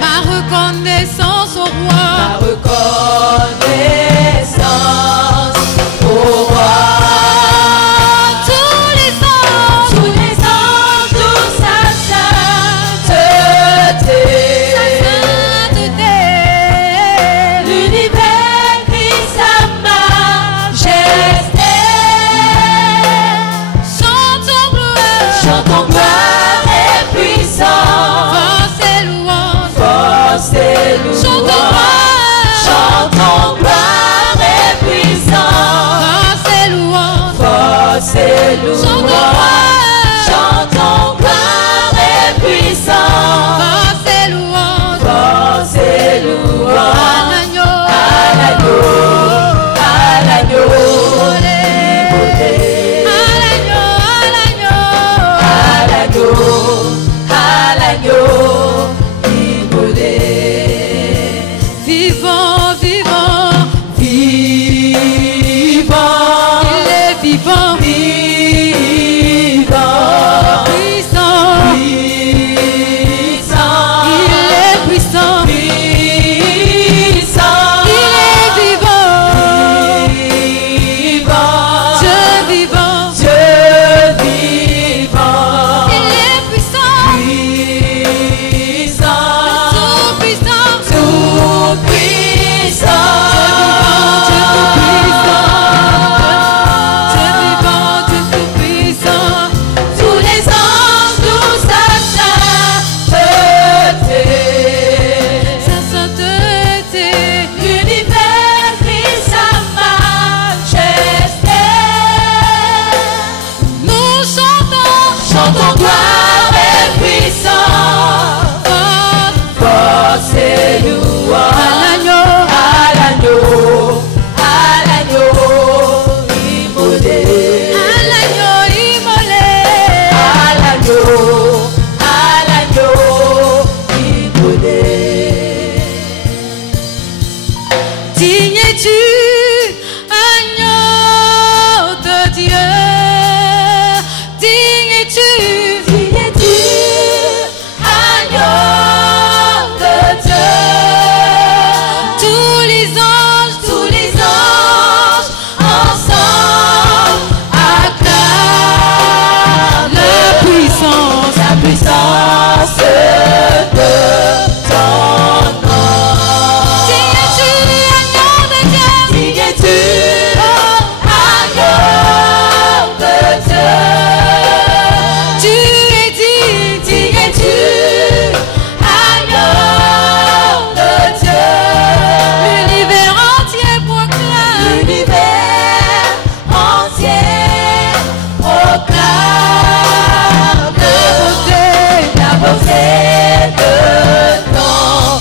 Ma reconnaissance au roi. vivant, vivant, vivant. Il est vivant, vivant, puissant, puissant. Il est puissant, puissant. Il est vivant, vivant. Dieu vivant, Dieu vivant. Il est puissant, puissant, tout puissant, tout puissant. Dieu vivant, Dieu vivant, Dieu tout puissant. Tous les anges nous sa sainteté, sa sainteté. L'univers crie sa majesté. Nous chantons, chantons gloire et puissance, force et louange à l'agneau, à l'agneau, à l'agneau immolé, à l'agneau immolé, à l'agneau, à l'agneau immolé. Digne es-tu, agneau de Dieu, digne es-tu, agneau de Dieu. Tous les anges ensemble acclament la puissance de ton nom. Digne es-tu, agneau de Dieu, digne es-tu, agneau de Dieu. Tu es digne es-tu, agneau de Dieu. L'univers entier proclame, l'univers entier proclame la beauté de ton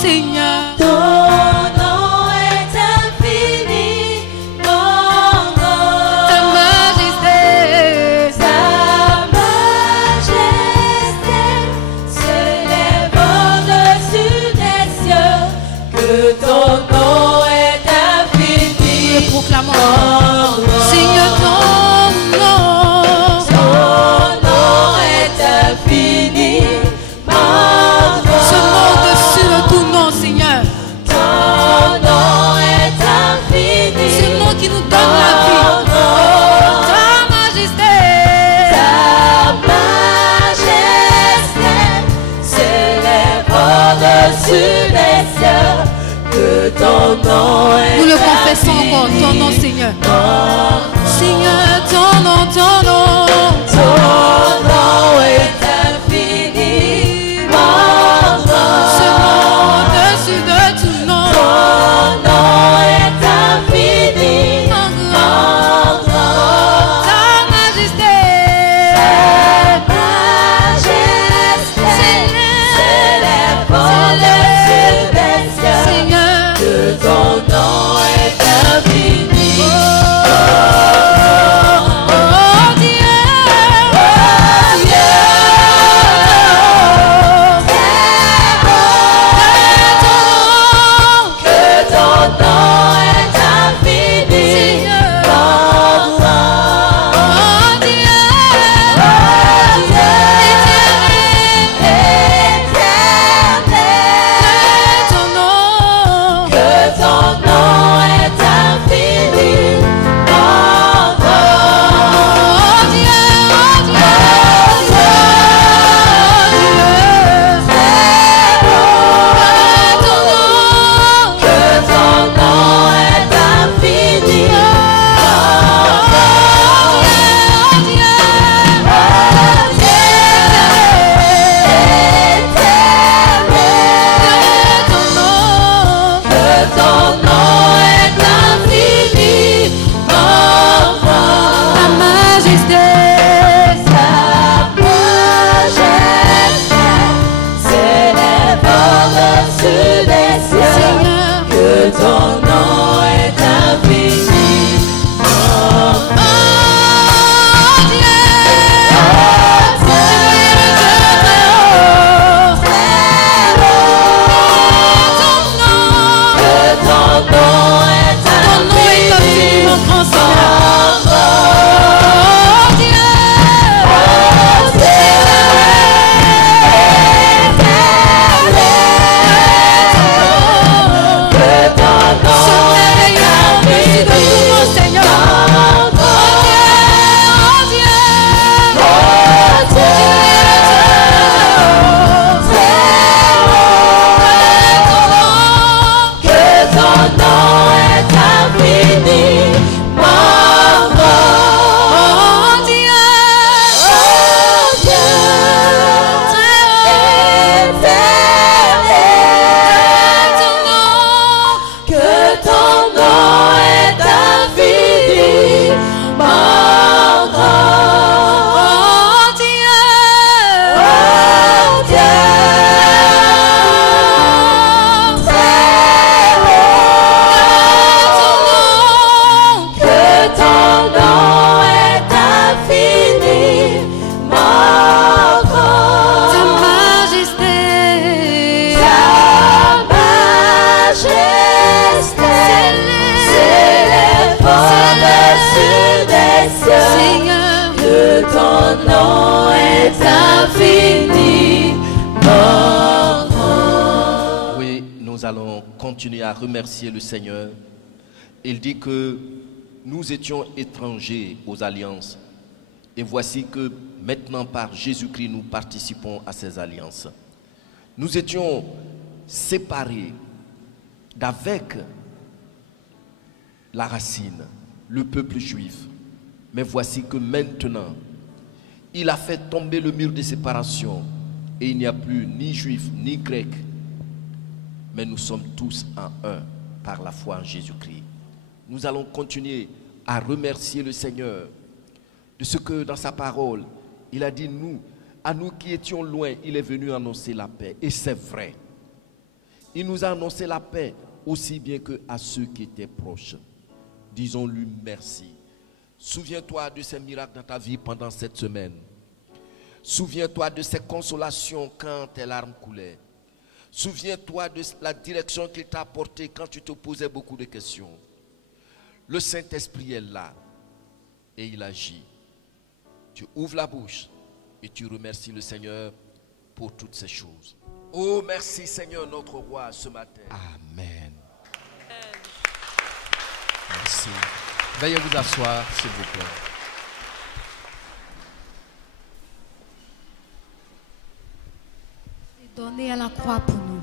Seigneur. Ton nom est infiniment grand. Ta majesté. Ta majesté s'élève au-dessus des cieux. Que ton nom est infini. Nous le proclamons. Grand. Seigneur, ton nom. Ton nom est infiniment grand. Ce nom au-dessus de tout nom, Seigneur. Ton nom est infini. C'est le nom qui nous donne la vie. Oh, ta majesté. Ta majesté s'élève au-dessus des cieux. Que ton nom est Nous le confessons encore, ton nom, Seigneur. Seigneur, ton nom, ton nom. Ton nom est infiniment grand. Ce nom au-dessus de tout nom. Ton nom est infiniment grand. Ta majesté. Ta majesté s'élève au-dessus des cieux. Seigneur. Que ton nom est infini. Oh Dieu. continuer à remercier le Seigneur. Il dit que nous étions étrangers aux alliances. Et voici que maintenant par Jésus-Christ nous participons à ces alliances. Nous étions séparés d'avec la racine, le peuple juif. Mais voici que maintenant, il a fait tomber le mur de séparation et il n'y a plus ni juif ni grec. Mais nous sommes tous en un par la foi en Jésus-Christ. Nous allons continuer à remercier le Seigneur de ce que dans sa parole, il a dit à nous qui étions loin, il est venu annoncer la paix. Et c'est vrai. Il nous a annoncé la paix aussi bien qu'à ceux qui étaient proches. Disons-lui merci. Souviens-toi de ces miracles dans ta vie pendant cette semaine. Souviens-toi de ces consolations quand tes larmes coulaient. Souviens-toi de la direction qu'il t'a apportée quand tu te posais beaucoup de questions. Le Saint-Esprit est là et il agit. Tu ouvres la bouche et tu remercies le Seigneur pour toutes ces choses. Oh, merci Seigneur notre roi ce matin. Amen. Merci. Veuillez vous asseoir s'il vous plaît. Donné à la croix pour nous.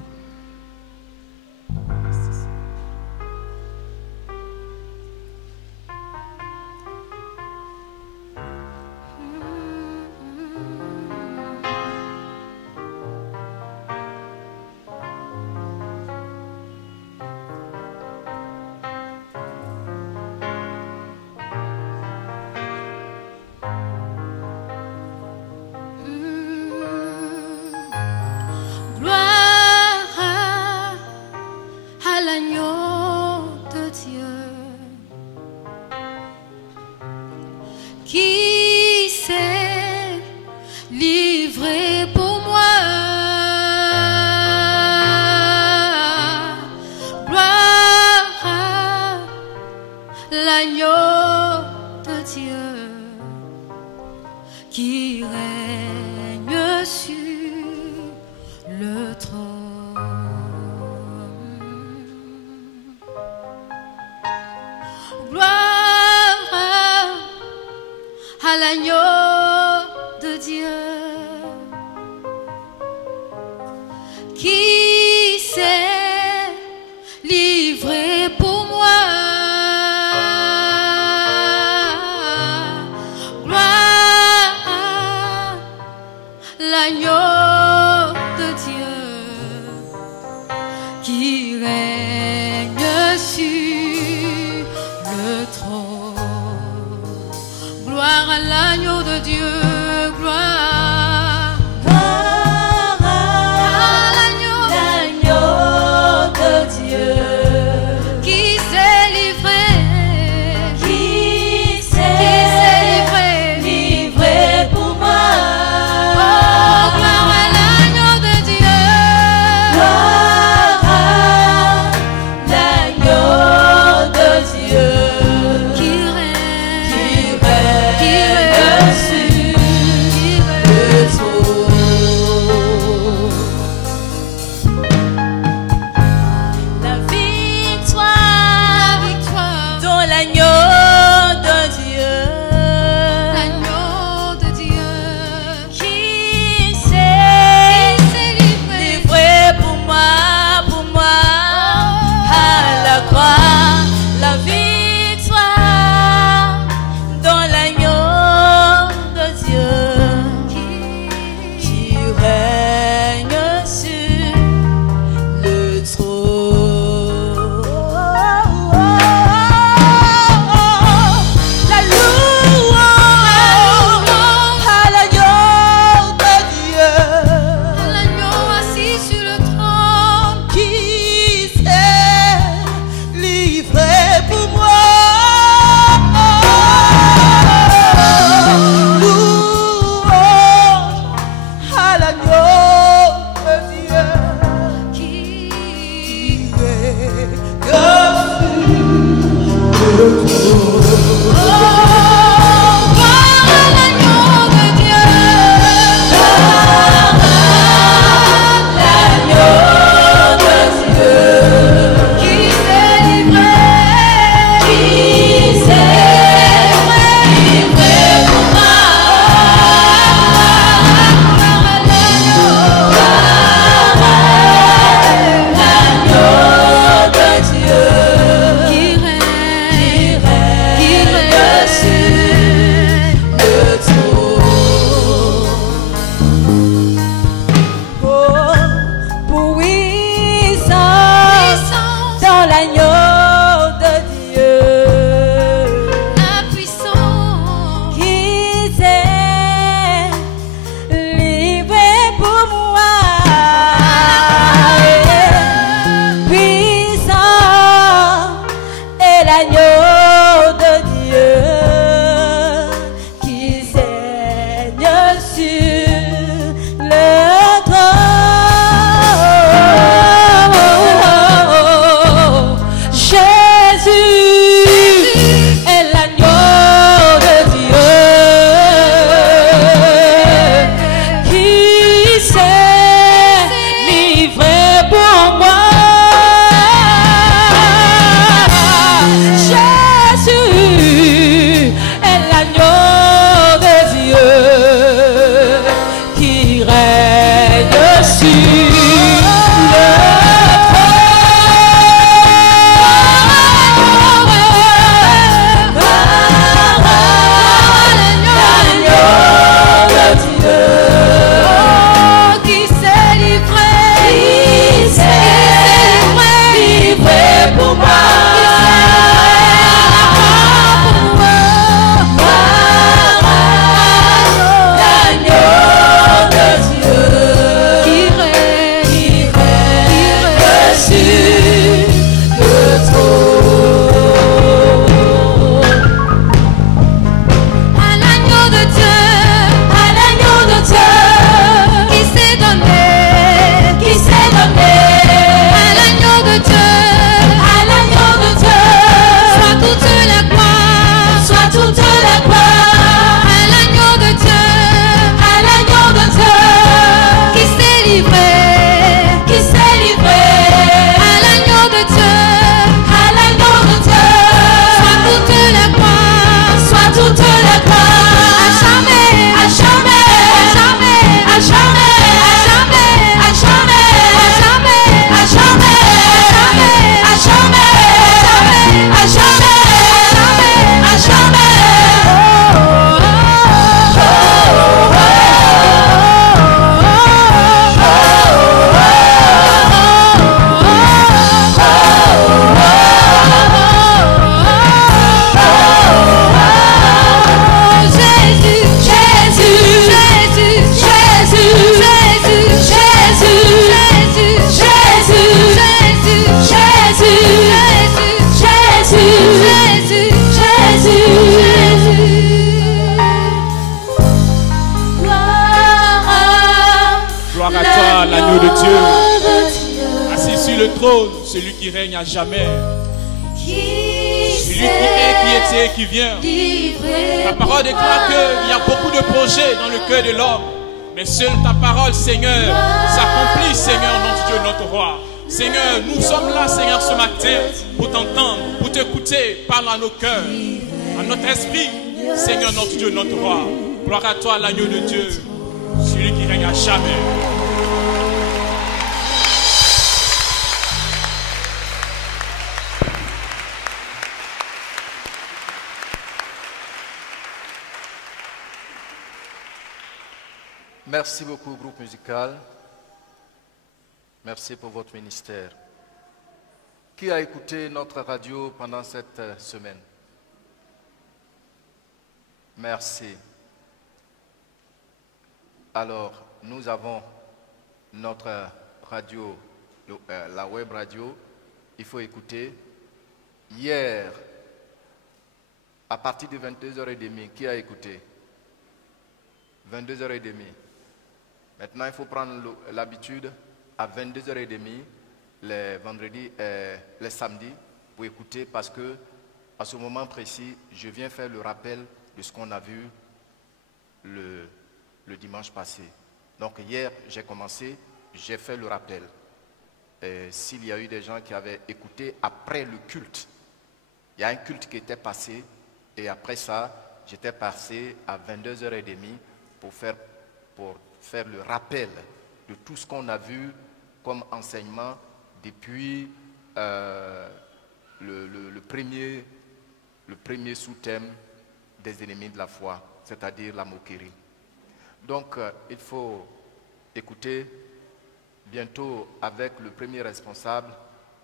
Gloire à toi, l'agneau de Dieu. Assis sur le trône, celui qui règne à jamais. Celui qui est, qui était et qui vient. Ta parole déclare qu'il y a beaucoup de projets dans le cœur de l'homme. Mais seule ta parole, Seigneur, s'accomplit, Seigneur, notre Dieu, notre roi. Seigneur, nous sommes là, Seigneur, ce matin, pour t'entendre, pour t'écouter. Parle à nos cœurs, à notre esprit, Seigneur, notre Dieu, notre roi. Gloire à toi, l'agneau de Dieu, celui qui règne à jamais. Merci beaucoup, groupe musical. Merci pour votre ministère. Qui a écouté notre radio pendant cette semaine? Merci. Alors, nous avons notre radio, la web radio. Il faut écouter. Hier, à partir de 22h30, qui a écouté? 22h30. Maintenant, il faut prendre l'habitude à 22h30, les vendredis et les samedis, pour écouter, parce que à ce moment précis, je viens faire le rappel de ce qu'on a vu le dimanche passé. Donc hier, j'ai commencé, j'ai fait le rappel. S'il y a eu des gens qui avaient écouté après le culte, il y a un culte qui était passé, et après ça, j'étais passé à 22h30 pour faire le rappel de tout ce qu'on a vu comme enseignement depuis le premier sous-thème des ennemis de la foi, c'est-à-dire la moquerie. Donc, il faut écouter. Bientôt, avec le premier responsable,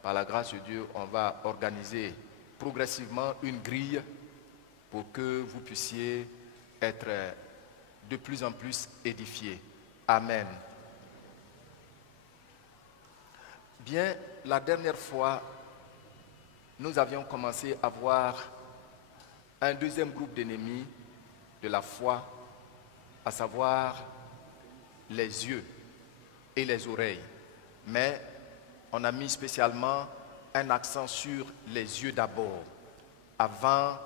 par la grâce de Dieu, on va organiser progressivement une grille pour que vous puissiez être de plus en plus édifiés. Amen. Bien, la dernière fois, nous avions commencé à voir un deuxième groupe d'ennemis de la foi, à savoir les yeux et les oreilles. Mais on a mis spécialement un accent sur les yeux d'abord, avant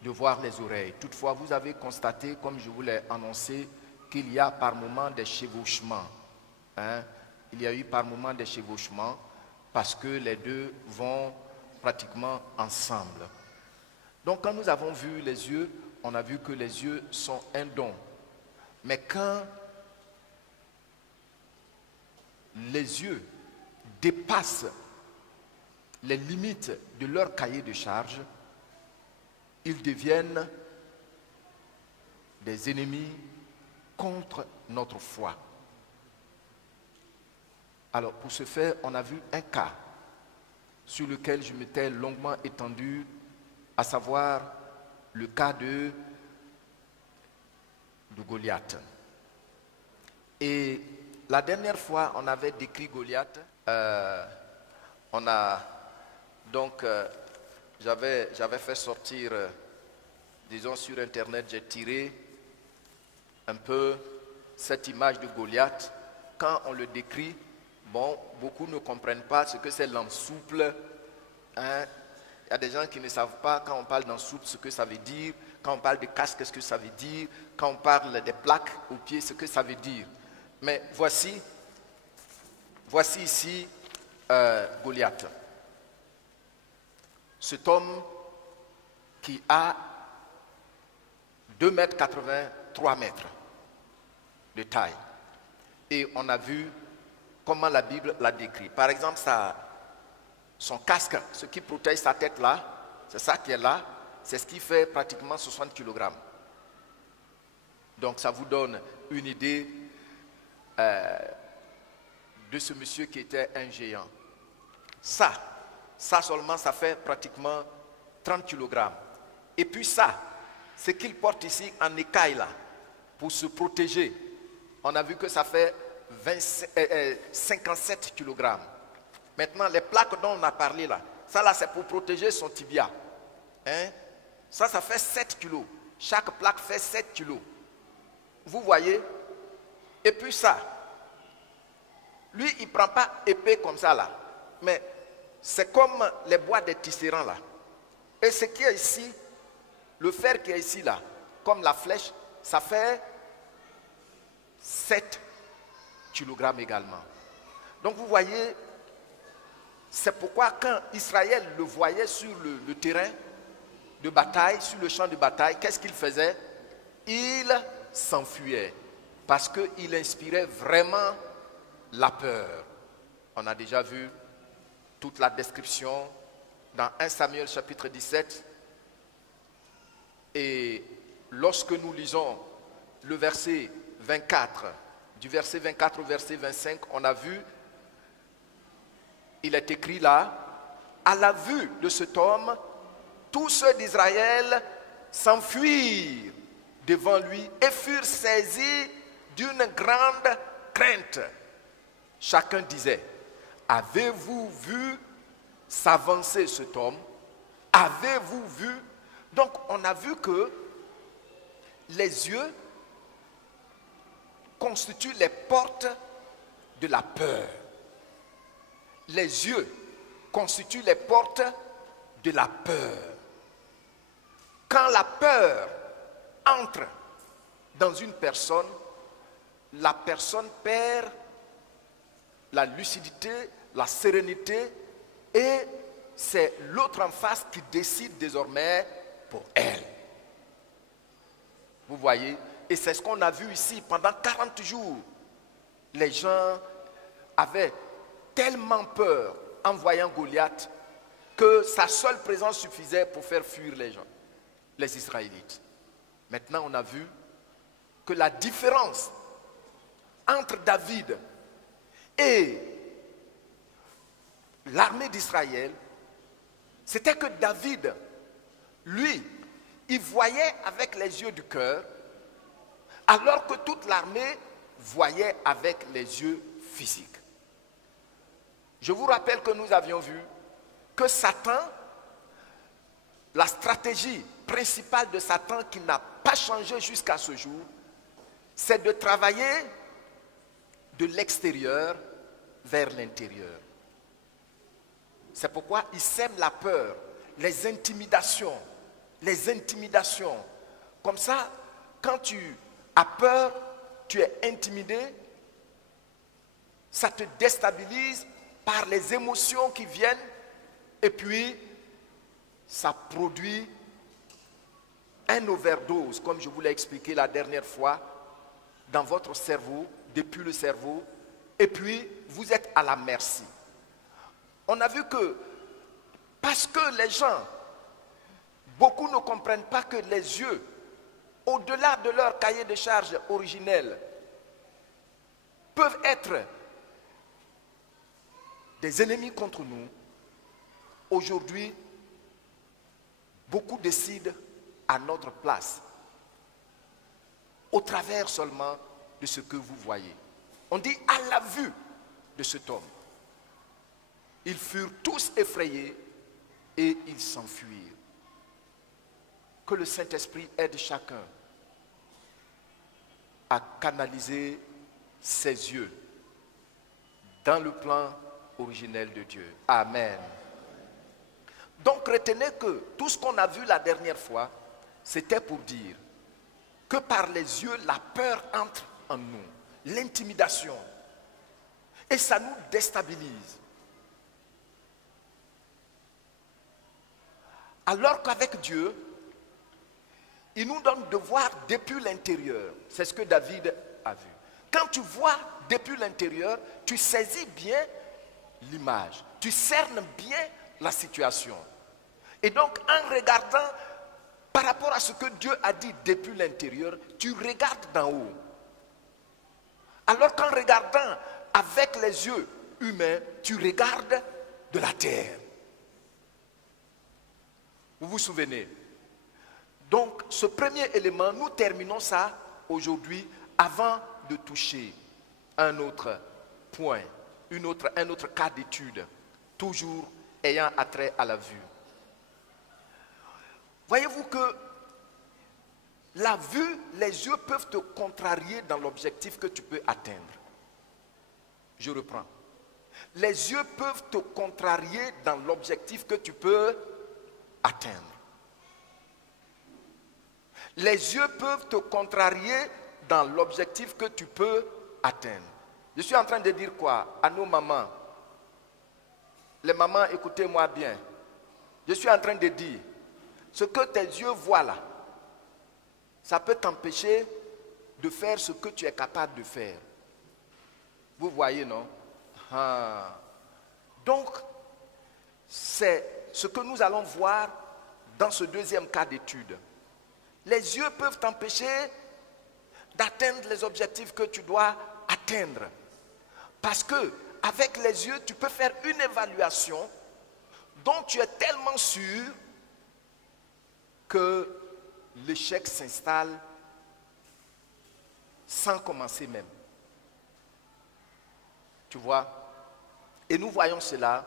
de voir les oreilles. Toutefois, vous avez constaté, comme je vous l'ai annoncé, qu'il y a par moments des chevauchements. Il y a eu par moments des chevauchements parce que les deux vont pratiquement ensemble. Donc quand nous avons vu les yeux, on a vu que les yeux sont un don. Mais quand les yeux dépassent les limites de leur cahier de charge, ils deviennent des ennemis contre notre foi. Alors, pour ce faire, on a vu un cas sur lequel je m'étais longuement étendu, à savoir le cas de Goliath. Et la dernière fois, on avait décrit Goliath. J'avais fait sortir, disons sur Internet, j'ai tiré un peu cette image de Goliath. Quand on le décrit, bon, beaucoup ne comprennent pas ce que c'est l'homme souple. Il y a des gens qui ne savent pas quand on parle d'homme souple ce que ça veut dire, quand on parle de casque, qu'est-ce que ça veut dire, quand on parle des plaques aux pieds, ce que ça veut dire. Mais voici ici Goliath. Cet homme qui a 2,80 m, 3 mètres de taille. Et on a vu comment la Bible l'a décrit. Par exemple, son casque, ce qui protège sa tête là, c'est ça qui est là, c'est ce qui fait pratiquement 60 kg. Donc ça vous donne une idée de ce monsieur qui était un géant. Ça seulement, ça fait pratiquement 30 kg. Et puis ça, ce qu'il porte ici en écaille là, pour se protéger, on a vu que ça fait 57 kg. Maintenant, les plaques dont on a parlé là, ça là c'est pour protéger son tibia. Ça fait 7 kg. Chaque plaque fait 7 kg. Vous voyez? Et puis ça Lui, il ne prend pas épée comme ça là. Mais c'est comme les bois des tisserands là. Et ce qui est ici, le fer qui est ici là, comme la flèche, ça fait 7 kg également. Donc vous voyez, c'est pourquoi quand Israël le voyait sur le terrain de bataille, sur le champ de bataille, qu'est-ce qu'il faisait? Il s'enfuyait parce qu'il inspirait vraiment la peur. On a déjà vu toute la description dans 1 Samuel chapitre 17. Et lorsque nous lisons le verset 24, du verset 24 au verset 25, on a vu, il est écrit là, à la vue de cet homme, tous ceux d'Israël s'enfuirent devant lui et furent saisis d'une grande crainte. Chacun disait, avez-vous vu s'avancer cet homme? Avez-vous vu? Donc on a vu que les yeux constituent les portes de la peur. Les yeux constituent les portes de la peur. Quand la peur entre dans une personne, la personne perd la lucidité, la sérénité, et c'est l'autre en face qui décide désormais pour elle. Vous voyez? Et c'est ce qu'on a vu ici pendant 40 jours. Les gens avaient tellement peur en voyant Goliath que sa seule présence suffisait pour faire fuir les gens, les Israélites. Maintenant, on a vu que la différence entre David et l'armée d'Israël, c'était que David, lui, il voyait avec les yeux du cœur, alors que toute l'armée voyait avec les yeux physiques. Je vous rappelle que nous avions vu que Satan, la stratégie principale de Satan qui n'a pas changé jusqu'à ce jour, c'est de travailler de l'extérieur vers l'intérieur. C'est pourquoi il sème la peur, les intimidations. Comme ça, quand tu as peur, tu es intimidé, ça te déstabilise par les émotions qui viennent, et puis ça produit un overdose, comme je vous l'ai expliqué la dernière fois, dans votre cerveau, depuis le cerveau, et puis vous êtes à la merci. On a vu que, parce que les gens, beaucoup ne comprennent pas que les yeux, au-delà de leur cahier de charges originel, peuvent être des ennemis contre nous. Aujourd'hui, beaucoup décident à notre place, au travers seulement de ce que vous voyez. On dit à la vue de cet homme. Ils furent tous effrayés et ils s'enfuirent. Que le Saint-Esprit aide chacun à canaliser ses yeux dans le plan originel de Dieu. Amen. Donc retenez que tout ce qu'on a vu la dernière fois, c'était pour dire que par les yeux, la peur entre en nous, l'intimidation, et ça nous déstabilise. Alors qu'avec Dieu, il nous donne de voir depuis l'intérieur. C'est ce que David a vu. Quand tu vois depuis l'intérieur, tu saisis bien l'image. Tu cernes bien la situation. Et donc, en regardant par rapport à ce que Dieu a dit depuis l'intérieur, tu regardes d'en haut. Alors qu'en regardant avec les yeux humains, tu regardes de la terre. Vous vous souvenez? Donc, ce premier élément, nous terminons ça aujourd'hui avant de toucher un autre point, un autre cas d'étude, toujours ayant attrait à la vue. Voyez-vous que la vue, les yeux peuvent te contrarier dans l'objectif que tu peux atteindre. Je reprends. Les yeux peuvent te contrarier dans l'objectif que tu peux atteindre. Les yeux peuvent te contrarier dans l'objectif que tu peux atteindre. Je suis en train de dire quoi à nos mamans? Les mamans, écoutez-moi bien. Je suis en train de dire, ce que tes yeux voient là, ça peut t'empêcher de faire ce que tu es capable de faire. Vous voyez, non? Donc, c'est ce que nous allons voir dans ce deuxième cas d'étude. Les yeux peuvent t'empêcher d'atteindre les objectifs que tu dois atteindre. Parce que avec les yeux, tu peux faire une évaluation dont tu es tellement sûr que l'échec s'installe sans commencer même. Tu vois? Et nous voyons cela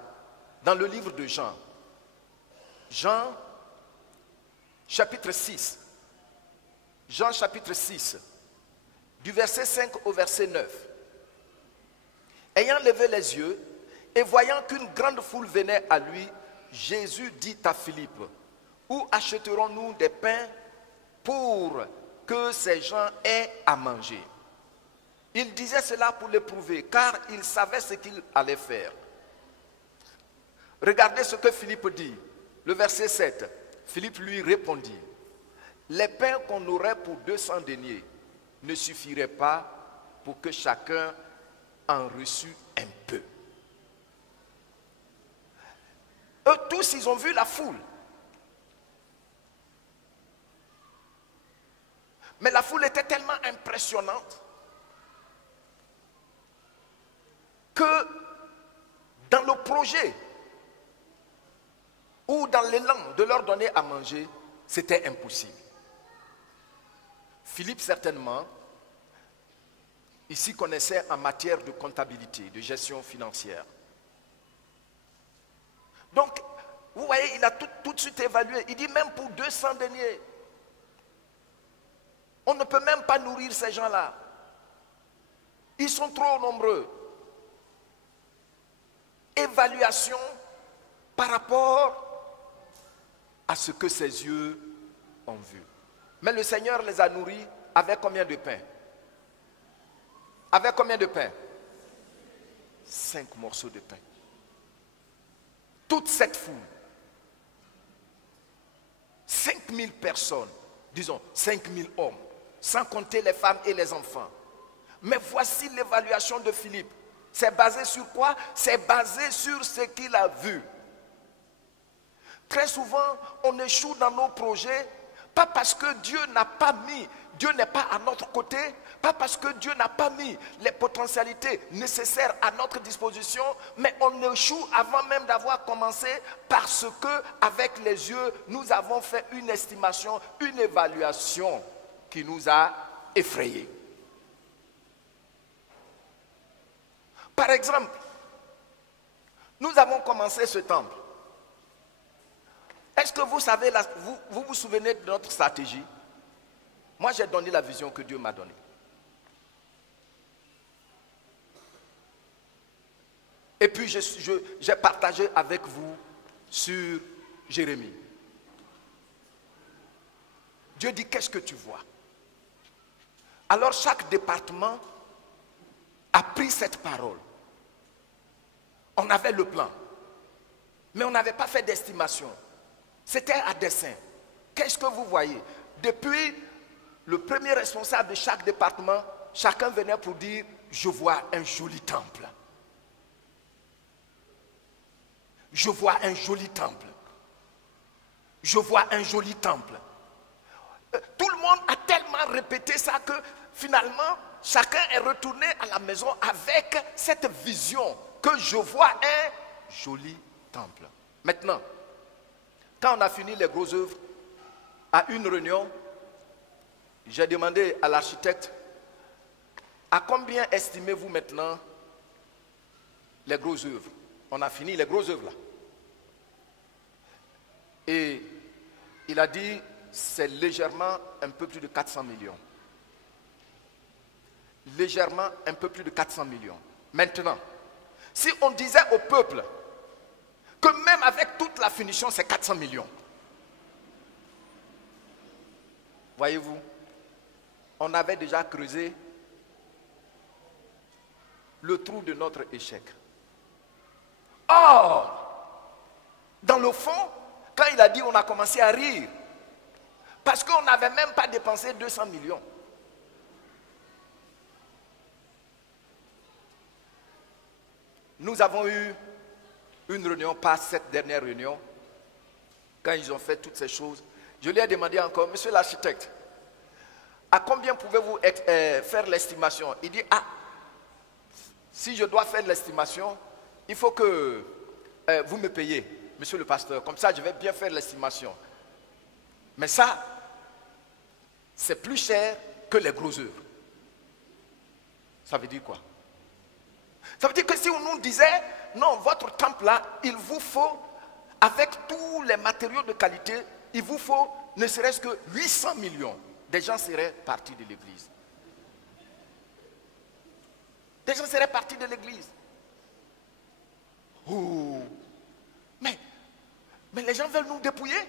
dans le livre de Jean. Jean, chapitre 6. Jean, chapitre 6, du verset 5 au verset 9. Ayant levé les yeux et voyant qu'une grande foule venait à lui, Jésus dit à Philippe, où achèterons-nous des pains pour que ces gens aient à manger? Il disait cela pour l'éprouver, car il savait ce qu'il allait faire. Regardez ce que Philippe dit, le verset 7. Philippe lui répondit, les pains qu'on aurait pour 200 deniers ne suffiraient pas pour que chacun en reçût un peu. Eux tous, ils ont vu la foule. Mais la foule était tellement impressionnante que dans le projet ou dans l'élan de leur donner à manger, c'était impossible. Philippe, certainement, ici connaissait en matière de comptabilité, de gestion financière. Donc, vous voyez, il a tout de suite évalué. Il dit même pour 200 deniers, on ne peut même pas nourrir ces gens-là. Ils sont trop nombreux. Évaluation par rapport à ce que ses yeux ont vu. Mais le Seigneur les a nourris avec combien de pain? Avec combien de pain? 5 morceaux de pain. Toute cette foule, 5000 personnes, disons 5000 hommes, sans compter les femmes et les enfants. Mais voici l'évaluation de Philippe. C'est basé sur quoi? C'est basé sur ce qu'il a vu. Très souvent, on échoue dans nos projets, pas parce que Dieu n'a pas mis, Dieu n'est pas à notre côté, pas parce que Dieu n'a pas mis les potentialités nécessaires à notre disposition, mais on échoue avant même d'avoir commencé parce que, avec les yeux, nous avons fait une estimation, une évaluation qui nous a effrayés. Par exemple, nous avons commencé ce temple. Est-ce que vous savez, vous vous souvenez de notre stratégie? Moi, j'ai donné la vision que Dieu m'a donnée. Et puis, j'ai partagé avec vous sur Jérémie. Dieu dit, qu'est-ce que tu vois? Alors, chaque département a pris cette parole. On avait le plan, mais on n'avait pas fait d'estimation. C'était à dessein. Qu'est-ce que vous voyez? Depuis le premier responsable de chaque département, chacun venait pour dire, je vois un joli temple. Je vois un joli temple. Je vois un joli temple. Tout le monde a tellement répété ça que finalement, chacun est retourné à la maison avec cette vision que je vois un joli temple. Maintenant, quand on a fini les grosses œuvres, à une réunion, j'ai demandé à l'architecte, à combien estimez-vous maintenant les grosses œuvres? On a fini les grosses œuvres là. Et il a dit, c'est légèrement un peu plus de 400 millions. Légèrement un peu plus de 400 millions. Maintenant, si on disait au peuple que même avec toute la finition, c'est 400 millions. Voyez-vous, on avait déjà creusé le trou de notre échec. Or, dans le fond, quand il a dit, on a commencé à rire. Parce qu'on n'avait même pas dépensé 200 millions. Nous avons eu une réunion, pas cette dernière réunion, quand ils ont fait toutes ces choses. Je lui ai demandé encore, monsieur l'architecte, à combien pouvez-vous faire l'estimation? Il dit, ah, si je dois faire l'estimation, il faut que vous me payiez, monsieur le pasteur. Comme ça, je vais bien faire l'estimation. Mais ça, c'est plus cher que les gros œuvres. Ça veut dire quoi? Ça veut dire que si on nous disait, non, votre temple là, il vous faut, avec tous les matériaux de qualité, il vous faut ne serait-ce que 800 millions. Des gens seraient partis de l'église. Des gens seraient partis de l'église. Oh. Mais les gens veulent nous dépouiller.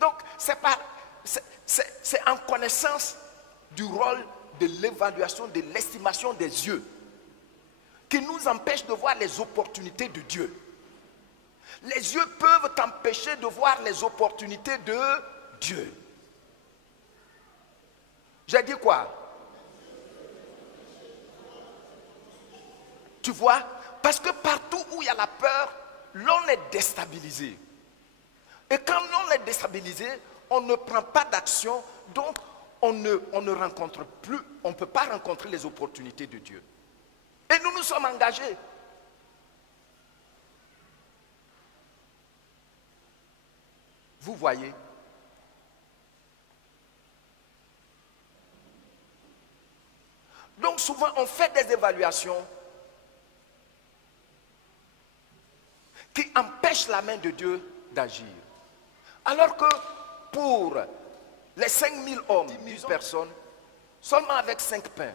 Donc, c'est en connaissance du rôle de l'évaluation, de l'estimation des yeux qui nous empêche de voir les opportunités de Dieu. Les yeux peuvent t'empêcher de voir les opportunités de Dieu. J'ai dit quoi? Tu vois? Parce que partout où il y a la peur, l'on est déstabilisé. Et quand l'on est déstabilisé, on ne prend pas d'action, donc on ne rencontre plus, on ne peut pas rencontrer les opportunités de Dieu. Et nous nous sommes engagés. Vous voyez? Donc souvent on fait des évaluations qui empêchent la main de Dieu d'agir. Alors que pour les 5000 hommes, 10 personnes, seulement avec 5 pains,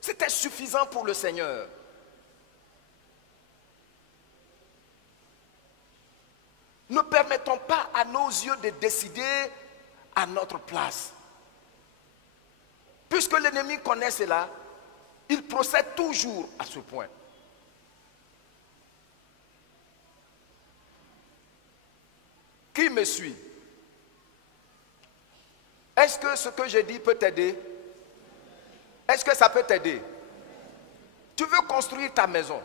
c'était suffisant pour le Seigneur. Ne permettons pas à nos yeux de décider à notre place. Puisque l'ennemi connaît cela, il procède toujours à ce point. Qui me suit? Est-ce que ce que je dis peut t'aider? Est-ce que ça peut t'aider? Tu veux construire ta maison.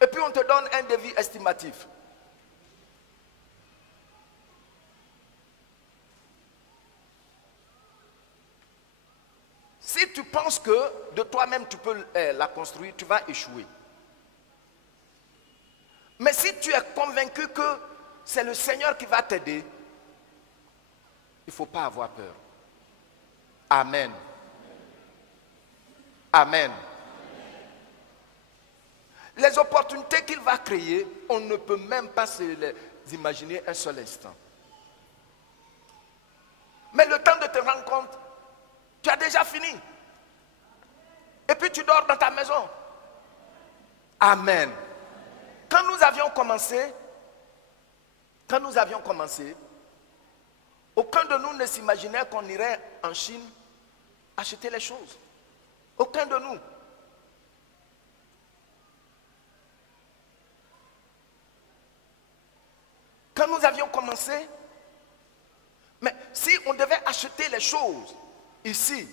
Et puis on te donne un devis estimatif. Si tu penses que de toi-même tu peux la construire, tu vas échouer. Mais si tu es convaincu que c'est le Seigneur qui va t'aider, il ne faut pas avoir peur. Amen. Amen. Les opportunités qu'il va créer, on ne peut même pas se les imaginer un seul instant. Mais le temps de te rendre compte, tu as déjà fini. Et puis tu dors dans ta maison. Amen. Quand nous avions commencé, aucun de nous ne s'imaginait qu'on irait en Chine acheter les choses. Aucun de nous. Quand nous avions commencé, mais si on devait acheter les choses ici,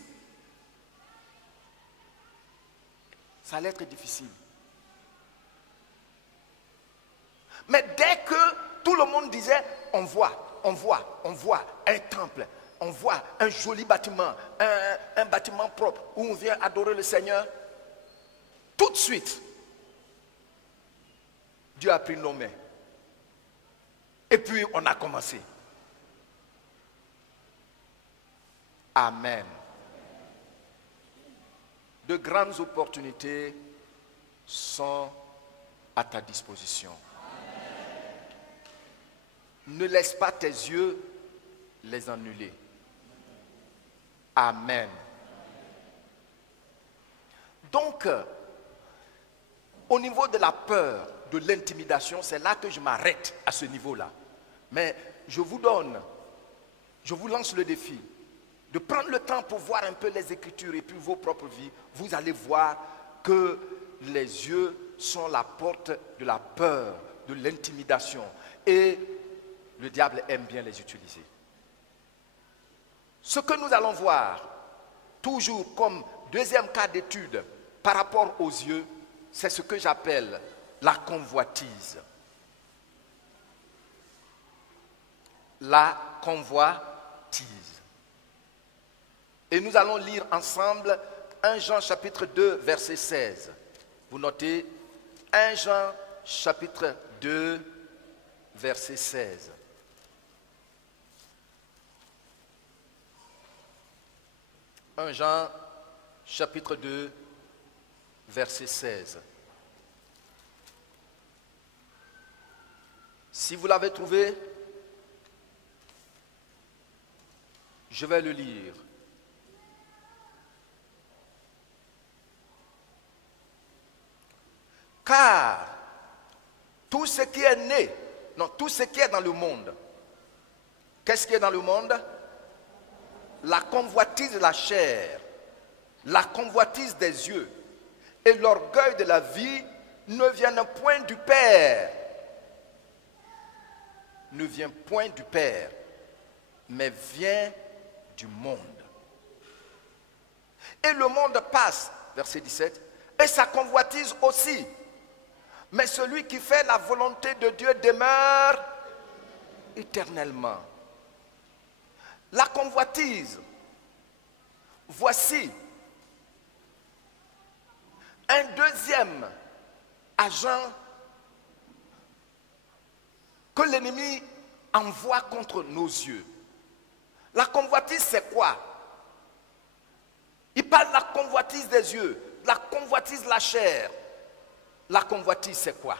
ça allait être difficile. Mais dès que tout le monde disait, on voit un temple, on voit un joli bâtiment, un bâtiment propre où on vient adorer le Seigneur, tout de suite, Dieu a pris nos mains. Et puis on a commencé. Amen. De grandes opportunités sont à ta disposition. Ne laisse pas tes yeux les annuler. Amen. Donc, au niveau de la peur, de l'intimidation, c'est là que je m'arrête à ce niveau-là. Mais je vous lance le défi de prendre le temps pour voir un peu les Écritures et puis vos propres vies. Vous allez voir que les yeux sont la porte de la peur, de l'intimidation. Et le diable aime bien les utiliser. Ce que nous allons voir, toujours comme deuxième cas d'étude par rapport aux yeux, c'est ce que j'appelle la convoitise. La convoitise. Et nous allons lire ensemble 1 Jean chapitre 2 verset 16. Vous notez 1 Jean chapitre 2 verset 16. « 1 Jean, chapitre 2, verset 16. Si vous l'avez trouvé, je vais le lire. Car tout ce qui est né, non, tout ce qui est dans le monde, qu'est-ce qui est dans le monde? La convoitise de la chair, la convoitise des yeux et l'orgueil de la vie ne viennent point du Père. Ne vient point du Père, mais vient du monde. Et le monde passe, verset 17, et sa convoitise aussi. Mais celui qui fait la volonté de Dieu demeure éternellement. La convoitise, voici un deuxième agent que l'ennemi envoie contre nos yeux. La convoitise, c'est quoi? Il parle de la convoitise des yeux, de la convoitise de la chair. La convoitise, c'est quoi?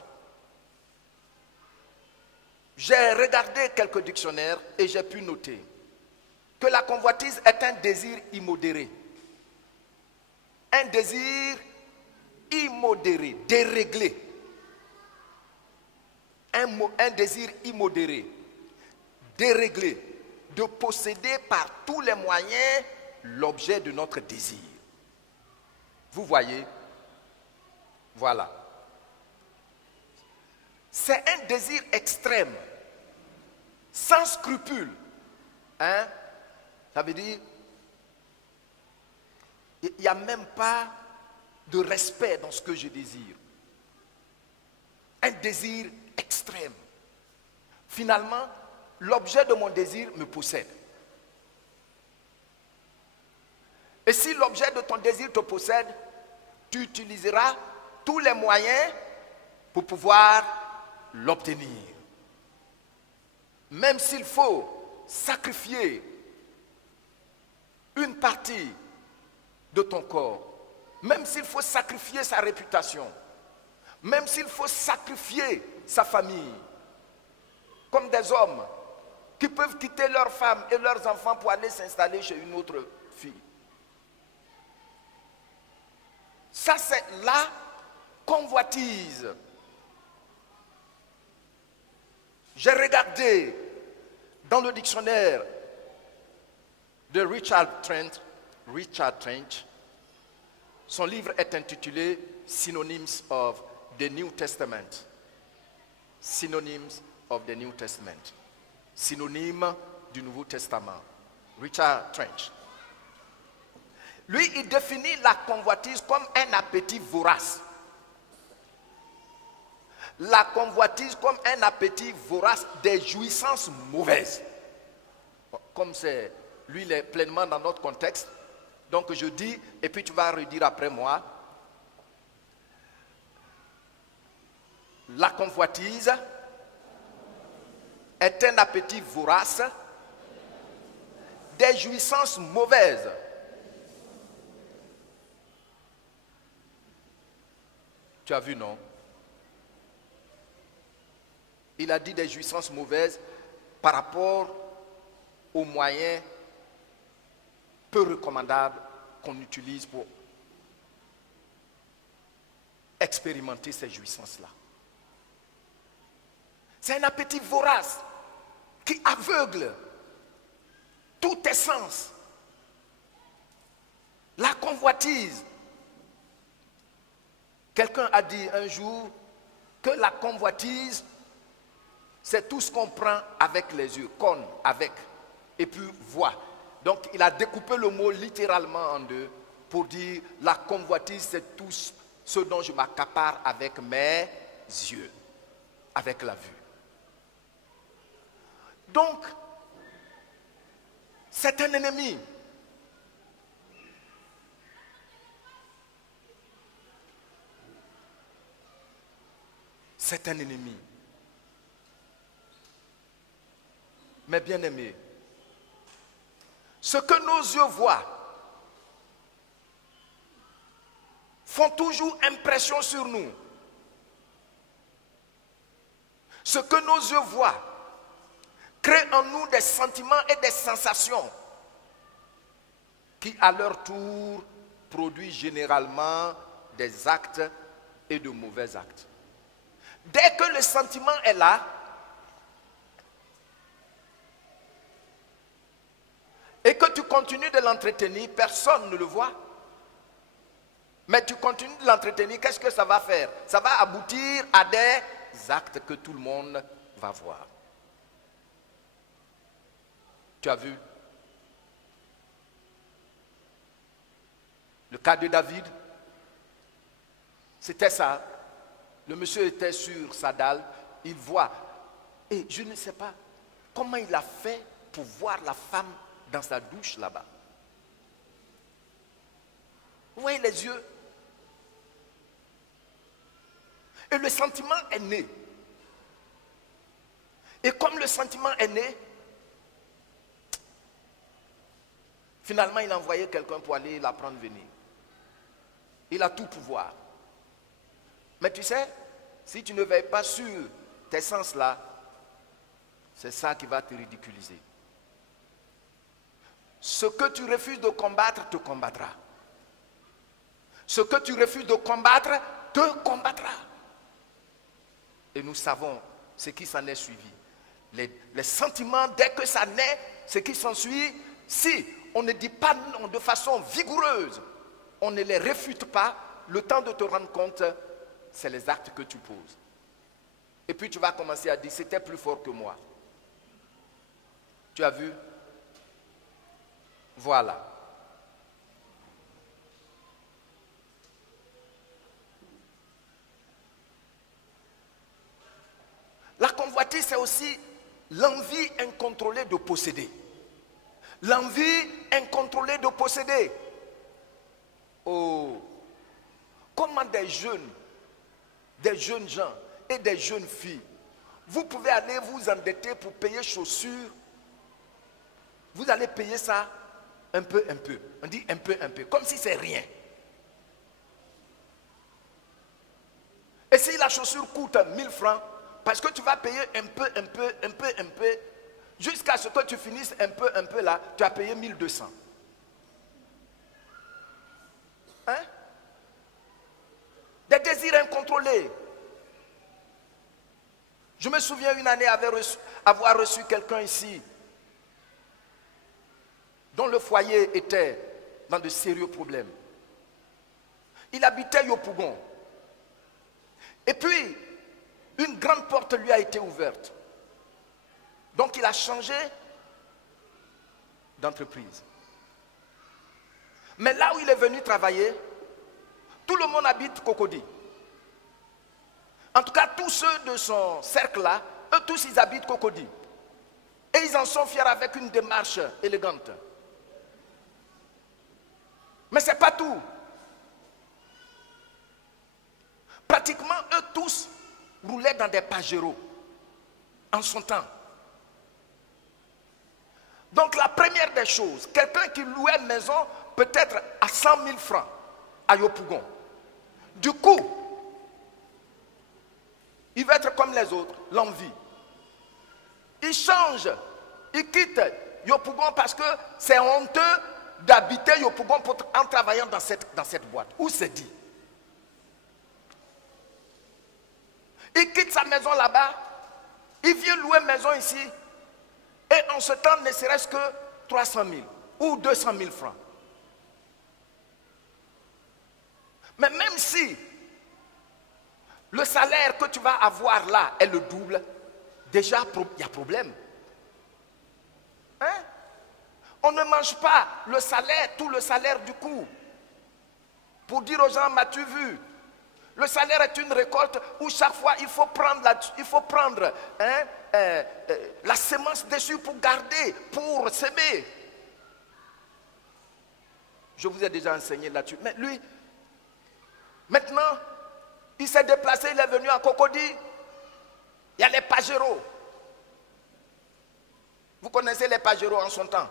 J'ai regardé quelques dictionnaires et j'ai pu noter que la convoitise est un désir immodéré. Un désir immodéré, déréglé. Un désir immodéré, déréglé, de posséder par tous les moyens l'objet de notre désir. Vous voyez? Voilà. C'est un désir extrême, sans scrupule. Hein? Ça veut dire, il n'y a même pas de respect dans ce que je désire. Un désir extrême. Finalement, l'objet de mon désir me possède. Et si l'objet de ton désir te possède, tu utiliseras tous les moyens pour pouvoir l'obtenir. Même s'il faut sacrifier une partie de ton corps, même s'il faut sacrifier sa réputation, même s'il faut sacrifier sa famille, comme des hommes qui peuvent quitter leurs femmes et leurs enfants pour aller s'installer chez une autre fille. Ça, c'est la convoitise. J'ai regardé dans le dictionnaire de Richard Trench. Son livre est intitulé Synonyms of the New Testament. Synonyms of the New Testament. Synonyme du Nouveau Testament. Richard Trench. Lui, il définit la convoitise comme un appétit vorace. La convoitise comme un appétit vorace des jouissances mauvaises. Comme c'est, lui, il est pleinement dans notre contexte. Donc je dis, et puis tu vas redire après moi. La convoitise est un appétit vorace des jouissances mauvaises. Tu as vu, non? Il a dit des jouissances mauvaises par rapport aux moyens peu recommandable qu'on utilise pour expérimenter ces jouissances-là. C'est un appétit vorace qui aveugle tous tes sens. La convoitise. Quelqu'un a dit un jour que la convoitise, c'est tout ce qu'on prend avec les yeux, con, avec, et puis voit. Donc il a découpé le mot littéralement en deux pour dire la convoitise, c'est tout ce dont je m'accapare avec mes yeux, avec la vue. Donc, c'est un ennemi. C'est un ennemi. Mais bien aimé, ce que nos yeux voient font toujours impression sur nous. Ce que nos yeux voient crée en nous des sentiments et des sensations qui, à leur tour, produisent généralement des actes et de mauvais actes. Dès que le sentiment est là, et que tu continues de l'entretenir, personne ne le voit. Mais tu continues de l'entretenir, qu'est-ce que ça va faire? Ça va aboutir à des actes que tout le monde va voir. Tu as vu? Le cas de David, c'était ça. Le monsieur était sur sa dalle, il voit. Et je ne sais pas comment il a fait pour voir la femme dans sa douche là-bas. Vous voyez les yeux? Et le sentiment est né. Et comme le sentiment est né, finalement il a envoyé quelqu'un pour aller la prendre venir. Il a tout pouvoir. Mais tu sais, si tu ne veilles pas sur tes sens là, c'est ça qui va te ridiculiser. Ce que tu refuses de combattre te combattra. Ce que tu refuses de combattre te combattra. Et nous savons ce qui s'en est suivi. Les sentiments, dès que ça naît, ce qui s'ensuit, si on ne dit pas non de façon vigoureuse, on ne les réfute pas, le temps de te rendre compte, c'est les actes que tu poses. Et puis tu vas commencer à dire, c'était plus fort que moi. Tu as vu? Voilà. La convoitise, c'est aussi l'envie incontrôlée de posséder. L'envie incontrôlée de posséder. Oh, comment des jeunes gens et des jeunes filles, vous pouvez aller vous endetter pour payer chaussures. Vous allez payer ça un peu. On dit un peu, comme si c'est rien. Et si la chaussure coûte 1000 francs, parce que tu vas payer un peu, jusqu'à ce que tu finisses un peu là, tu as payé 1200. Hein? Des désirs incontrôlés. Je me souviens une année avoir reçu quelqu'un ici, dont le foyer était dans de sérieux problèmes. Il habitait Yopougon. Et puis, une grande porte lui a été ouverte. Donc il a changé d'entreprise. Mais là où il est venu travailler, tout le monde habite Cocody. En tout cas, tous ceux de son cercle-là, eux tous ils habitent Cocody. Et ils en sont fiers avec une démarche élégante. Mais ce n'est pas tout. Pratiquement eux tous roulaient dans des Pajero en son temps. Donc la première des choses, quelqu'un qui louait une maison peut-être à 100 000 francs à Yopougon. Du coup, il va être comme les autres, l'envie. Il change, il quitte Yopougon parce que c'est honteux d'habiter Yopougon en travaillant dans cette boîte. Où c'est dit? Il quitte sa maison là-bas, il vient louer une maison ici, et en ce temps, ne serait-ce que 300 000 ou 200 000 francs. Mais même si le salaire que tu vas avoir là est le double, déjà il y a problème. Hein? On ne mange pas le salaire, tout le salaire du coup. Pour dire aux gens, m'as-tu vu? Le salaire est une récolte où chaque fois il faut prendre la semence dessus pour garder, pour s'aimer. Je vous ai déjà enseigné là-dessus. Mais lui, maintenant, il s'est déplacé, il est venu à Cocody. Il y a les Pajero. Vous connaissez les Pajero en son temps?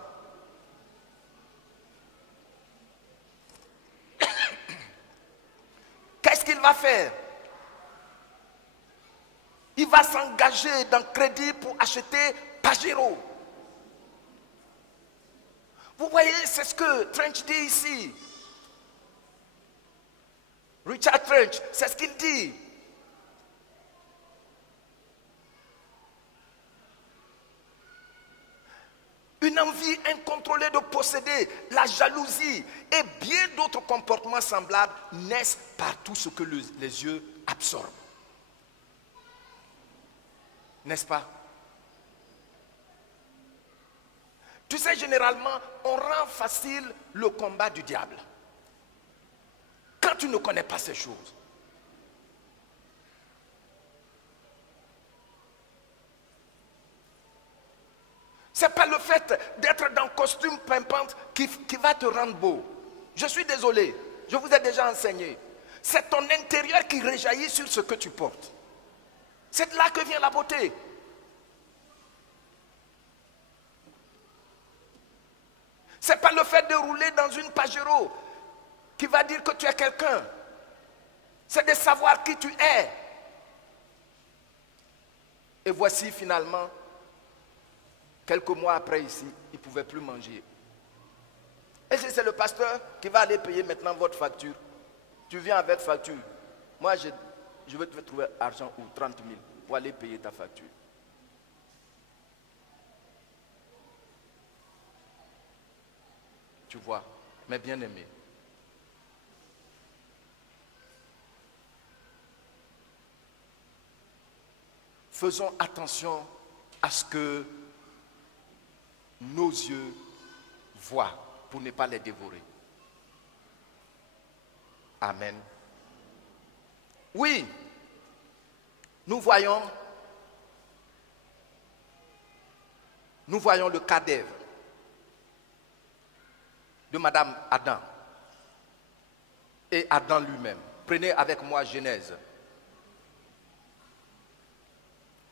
Qu'est-ce qu'il va faire? Il va s'engager dans crédit pour acheter Pajero. Vous voyez, c'est ce que Trench dit ici. Richard Trench, c'est ce qu'il dit. Une envie incontrôlée de posséder, la jalousie et bien d'autres comportements semblables naissent par tout ce que les yeux absorbent. N'est-ce pas? Tu sais, généralement, on rend facile le combat du diable. Quand tu ne connais pas ces choses. Ce n'est pas le fait d'être dans costume pimpante qui va te rendre beau. Je suis désolé, je vous ai déjà enseigné. C'est ton intérieur qui rejaillit sur ce que tu portes. C'est de là que vient la beauté. Ce n'est pas le fait de rouler dans une Pajero qui va dire que tu es quelqu'un. C'est de savoir qui tu es. Et voici finalement, quelques mois après ici, il ne pouvait plus manger. Et c'est le pasteur qui va aller payer maintenant votre facture. Tu viens avec facture. Moi, je vais te trouver argent ou 30 000 pour aller payer ta facture. Tu vois, mes bien-aimés. Faisons attention à ce que nos yeux voient pour ne pas les dévorer. Amen. Oui, nous voyons le cadavre de Madame Adam et Adam lui-même. Prenez avec moi Genèse.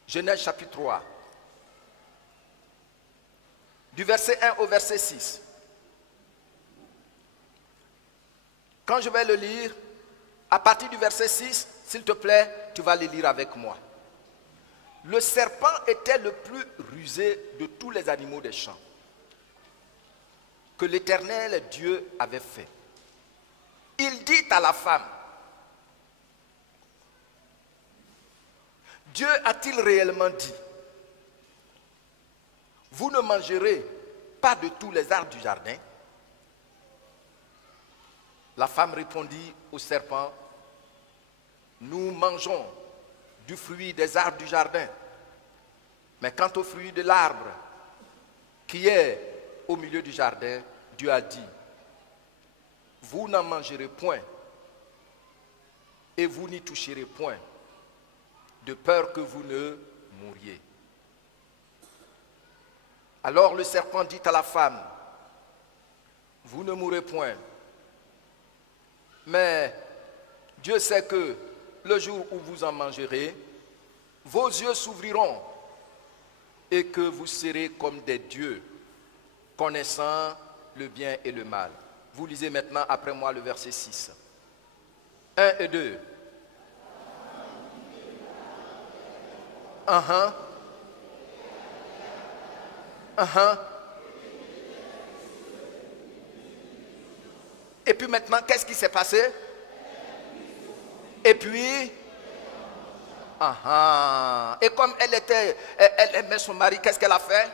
Genèse chapitre 3. Du verset 1 au verset 6. Quand je vais le lire, à partir du verset 6, s'il te plaît, tu vas le lire avec moi. Le serpent était le plus rusé de tous les animaux des champs que l'Éternel Dieu avait fait. Il dit à la femme, Dieu a-t-il réellement dit, vous ne mangerez pas de tous les arbres du jardin? La femme répondit au serpent, nous mangeons du fruit des arbres du jardin. Mais quant au fruit de l'arbre qui est au milieu du jardin, Dieu a dit, vous n'en mangerez point et vous n'y toucherez point, de peur que vous ne mouriez. Alors le serpent dit à la femme, vous ne mourrez point, mais Dieu sait que le jour où vous en mangerez, vos yeux s'ouvriront et que vous serez comme des dieux, connaissant le bien et le mal. Vous lisez maintenant après moi le verset 6. 1 et 2. Et puis maintenant, qu'est-ce qui s'est passé? Et puis, et comme elle aimait son mari, qu'est-ce qu'elle a fait?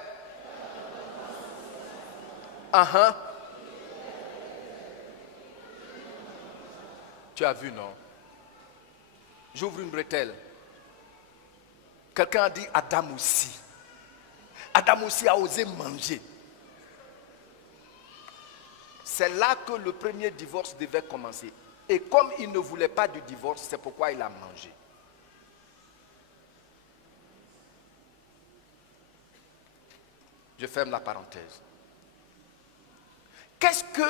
Tu as vu, non? J'ouvre une bretelle. Quelqu'un a dit Adam aussi. Adam aussi a osé manger. C'est là que le premier divorce devait commencer. Et comme il ne voulait pas du divorce, c'est pourquoi il a mangé. Je ferme la parenthèse. Qu'est-ce que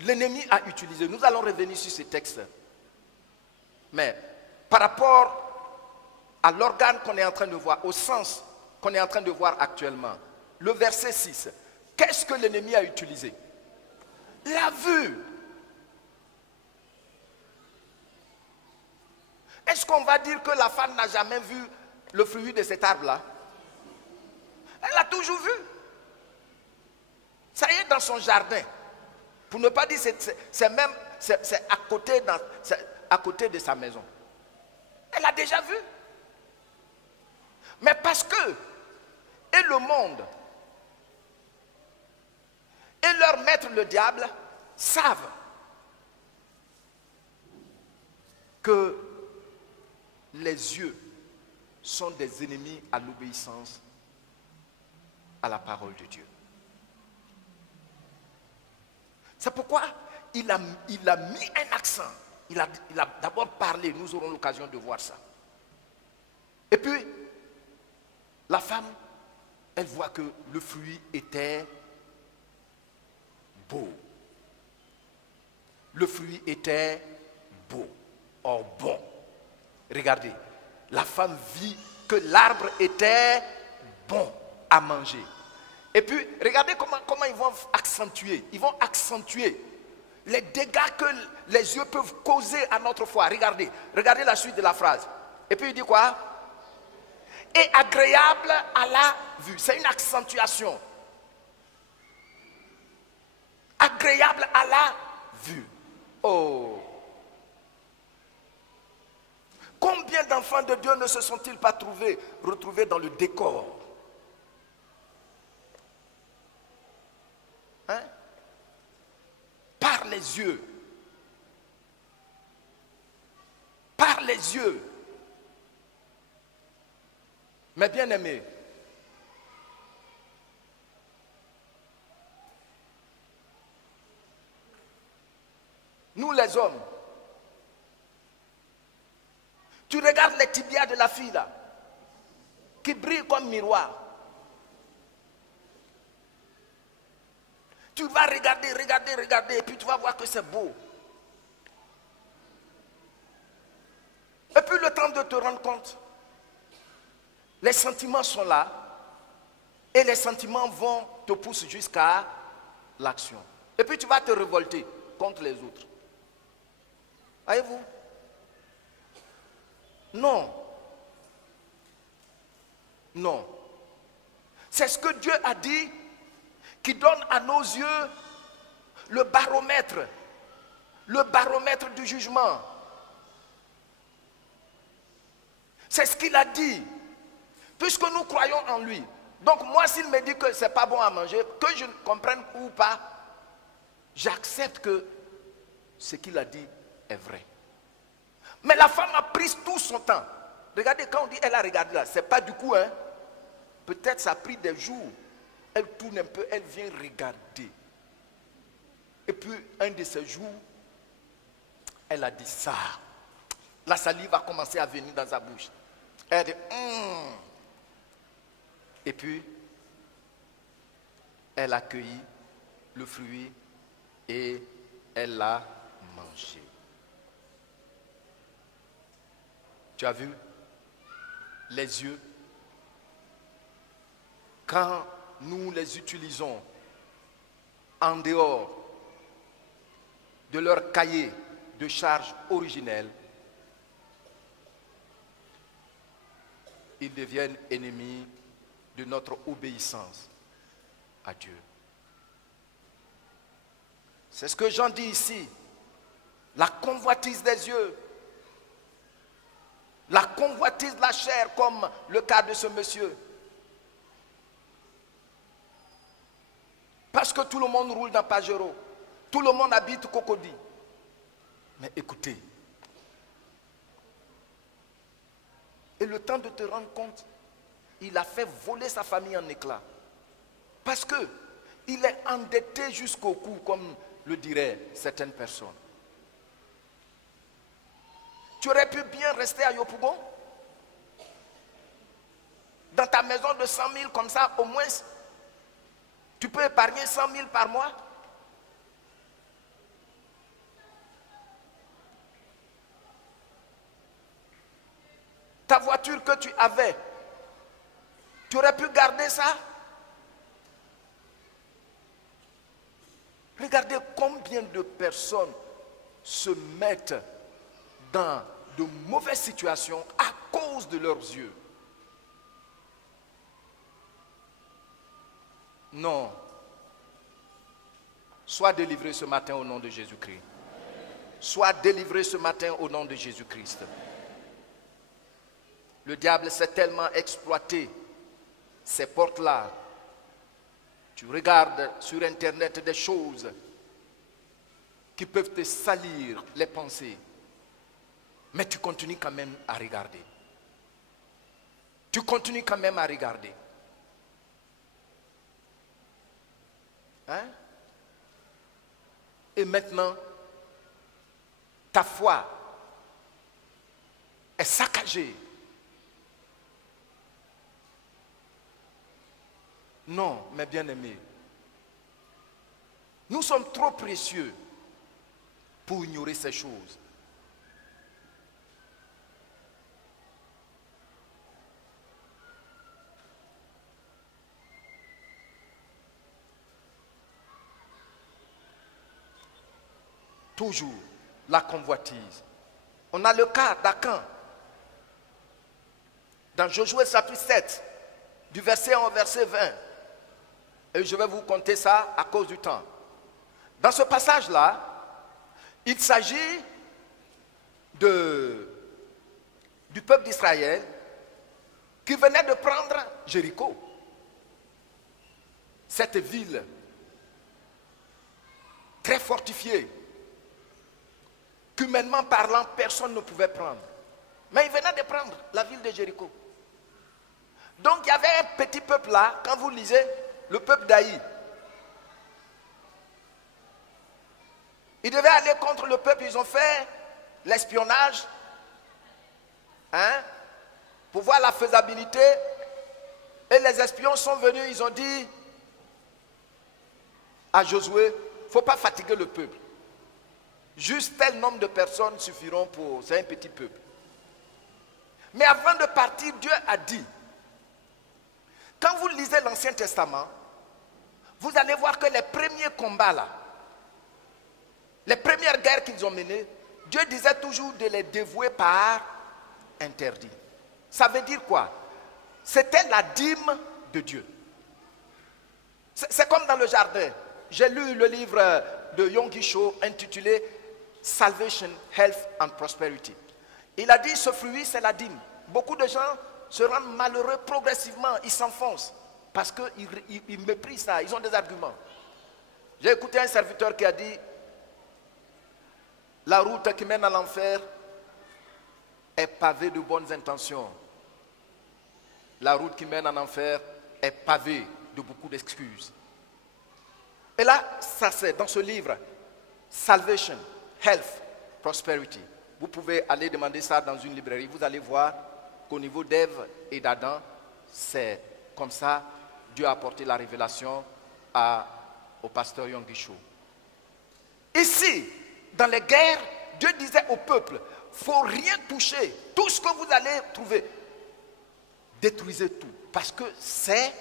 l'ennemi a utilisé? Nous allons revenir sur ces textes. Mais par rapport à l'organe qu'on est en train de voir, au sens qu'on est en train de voir actuellement, le verset 6, qu'est-ce que l'ennemi a utilisé? La vue. Est-ce qu'on va dire que la femme n'a jamais vu le fruit de cet arbre-là? Elle l'a toujours vu. Ça y est, dans son jardin. Pour ne pas dire, c'est à côté de sa maison. Elle a déjà vu. Mais parce que, et le monde, et leur maître le diable, savent que les yeux sont des ennemis à l'obéissance à la parole de Dieu. C'est pourquoi il a mis un accent. Il a d'abord parlé, nous aurons l'occasion de voir ça. Et puis, la femme, elle voit que le fruit était beau. Le fruit était beau. Oh bon. Regardez, la femme vit que l'arbre était bon à manger. Et puis, regardez comment ils vont accentuer. Ils vont accentuer les dégâts que les yeux peuvent causer à notre foi. Regardez la suite de la phrase. Et puis il dit quoi? Et agréable à la vue. C'est une accentuation. Agréable à la vue. Oh! Combien d'enfants de Dieu ne se sont-ils pas retrouvés dans le décor? Hein? Par les yeux. Par les yeux. Mes bien-aimés, nous les hommes, tu regardes les tibias de la fille là, qui brillent comme miroir. Tu vas regarder, et puis tu vas voir que c'est beau. Et puis le temps de te rendre compte, les sentiments sont là, et les sentiments vont te pousser jusqu'à l'action. Et puis tu vas te révolter contre les autres. Voyez-vous? Non. Non. C'est ce que Dieu a dit, qui donne à nos yeux le baromètre du jugement. C'est ce qu'il a dit, puisque nous croyons en lui. Donc moi, s'il me dit que ce n'est pas bon à manger, que je comprenne ou pas, j'accepte que ce qu'il a dit est vrai. Mais la femme a pris tout son temps. Regardez, quand on dit elle a regardé là, ce n'est pas du coup, hein. Peut-être ça a pris des jours. Elle tourne un peu, elle vient regarder. Et puis, un de ces jours, elle a dit ça. La salive a commencé à venir dans sa bouche. Elle a dit, Et puis, elle a cueilli le fruit et elle l'a mangé. Tu as vu? Les yeux, quand nous les utilisons en dehors de leur cahier de charges originel, ils deviennent ennemis de notre obéissance à Dieu. C'est ce que Jean dit ici. La convoitise des yeux. La convoitise de la chair, comme le cas de ce monsieur. Parce que tout le monde roule dans Pajero. Tout le monde habite Cocody. Mais écoutez. Et le temps de te rendre compte, il a fait voler sa famille en éclats. Parce que il est endetté jusqu'au cou, comme le diraient certaines personnes. Tu aurais pu bien rester à Yopougon, dans ta maison de 100 000 comme ça, au moins, tu peux épargner 100 000 par mois. Ta voiture que tu avais, tu aurais pu garder ça. Regardez combien de personnes se mettent dans de mauvaises situations à cause de leurs yeux. Non. Sois délivré ce matin au nom de Jésus-Christ. Sois délivré ce matin au nom de Jésus-Christ. Le diable s'est tellement exploité ces portes-là. Tu regardes sur Internet des choses qui peuvent te salir les pensées. Mais tu continues quand même à regarder. Tu continues quand même à regarder. Hein? Et maintenant, ta foi est saccagée. Non, mes bien-aimés. Nous sommes trop précieux pour ignorer ces choses. Toujours la convoitise. On a le cas d'Acan. Dans Josué chapitre 7, du verset 1 au verset 20. Et je vais vous conter ça à cause du temps. Dans ce passage-là, il s'agit du peuple d'Israël qui venait de prendre Jéricho. Cette ville très fortifiée, qu'humainement parlant, personne ne pouvait prendre. Mais il venait de prendre la ville de Jéricho. Donc il y avait un petit peuple là, quand vous lisez, le peuple d'Aï. Ils devaient aller contre le peuple, ils ont fait l'espionnage, hein, pour voir la faisabilité. Et les espions sont venus, ils ont dit à Josué, il ne faut pas fatiguer le peuple. Juste tel nombre de personnes suffiront pour... C'est un petit peuple. Mais avant de partir, Dieu a dit, quand vous lisez l'Ancien Testament, vous allez voir que les premiers combats là, les premières guerres qu'ils ont menées, Dieu disait toujours de les dévouer par interdit. Ça veut dire quoi? C'était la dîme de Dieu. C'est comme dans le jardin. J'ai lu le livre de Yonggi Cho intitulé Salvation, Health and Prosperity. Il a dit ce fruit c'est la dîme. Beaucoup de gens se rendent malheureux progressivement, ils s'enfoncent parce qu'ils méprisent ça, ils ont des arguments. J'ai écouté un serviteur qui a dit la route qui mène à l'enfer est pavée de bonnes intentions. La route qui mène en enfer est pavée de beaucoup d'excuses. Et là, ça c'est dans ce livre, Salvation, Health, Prosperity. Vous pouvez aller demander ça dans une librairie. Vous allez voir qu'au niveau d'Ève et d'Adam, c'est comme ça, Dieu a apporté la révélation au pasteur Yonggi Cho. Ici, dans les guerres, Dieu disait au peuple, il ne faut rien toucher. Tout ce que vous allez trouver, détruisez tout. Parce que c'est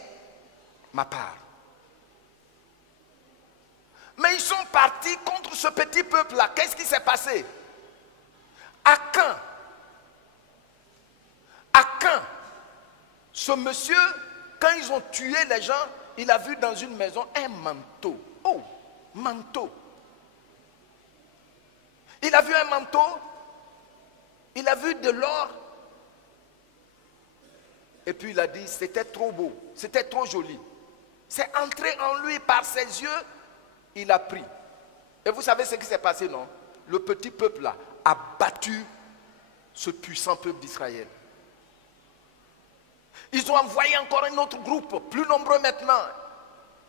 ma part. Mais ils sont partis contre ce petit peuple-là. Qu'est-ce qui s'est passé? Acan, ce monsieur, quand ils ont tué les gens, il a vu dans une maison un manteau. Oh, manteau. Il a vu un manteau, il a vu de l'or. Et puis il a dit, c'était trop beau, c'était trop joli. C'est entré en lui par ses yeux, il a pris. Et vous savez ce qui s'est passé, non? Le petit peuple là a battu ce puissant peuple d'Israël. Ils ont envoyé encore un autre groupe, plus nombreux maintenant.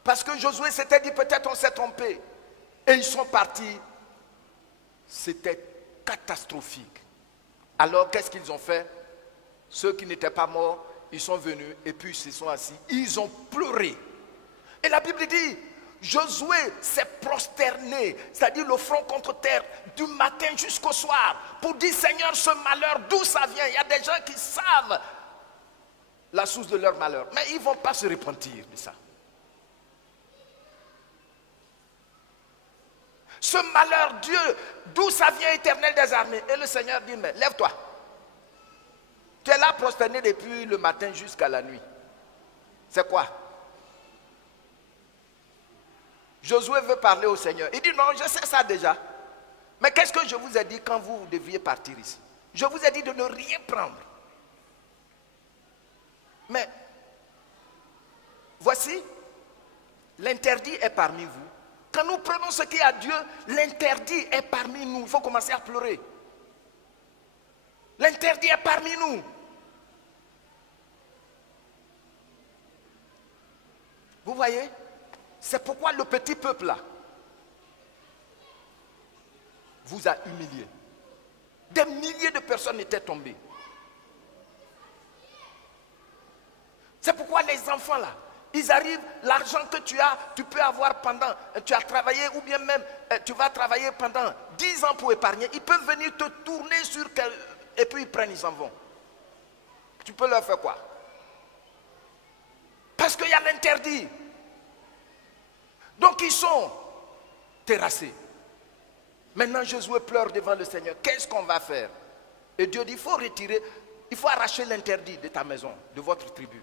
Parce que Josué s'était dit, peut-être on s'est trompé. Et ils sont partis. C'était catastrophique. Alors qu'est-ce qu'ils ont fait? Ceux qui n'étaient pas morts, ils sont venus et puis ils se sont assis. Ils ont pleuré. Et la Bible dit, Josué s'est prosterné, c'est-à-dire le front contre terre, du matin jusqu'au soir, pour dire, Seigneur, ce malheur, d'où ça vient? Il y a des gens qui savent la source de leur malheur, mais ils ne vont pas se repentir de ça. Ce malheur, Dieu, d'où ça vient, Éternel des armées? Et le Seigneur dit, mais lève-toi. Tu es là prosterné depuis le matin jusqu'à la nuit. C'est quoi? Josué veut parler au Seigneur. Il dit, non, je sais ça déjà. Mais qu'est-ce que je vous ai dit quand vous deviez partir ici? Je vous ai dit de ne rien prendre. Mais, voici, l'interdit est parmi vous. Quand nous prenons ce qui est à Dieu, l'interdit est parmi nous. Il faut commencer à pleurer. L'interdit est parmi nous. Vous voyez? C'est pourquoi le petit peuple là vous a humilié. Des milliers de personnes étaient tombées. C'est pourquoi les enfants là, ils arrivent, l'argent que tu as, tu peux avoir pendant, tu as travaillé ou bien même tu vas travailler pendant 10 ans pour épargner. Ils peuvent venir te tourner sur et puis ils prennent, ils s'en vont. Tu peux leur faire quoi? Parce qu'il y a l'interdit. Donc ils sont terrassés. Maintenant Josué pleure devant le Seigneur. Qu'est-ce qu'on va faire? Et Dieu dit, il faut retirer, il faut arracher l'interdit de ta maison, de votre tribu.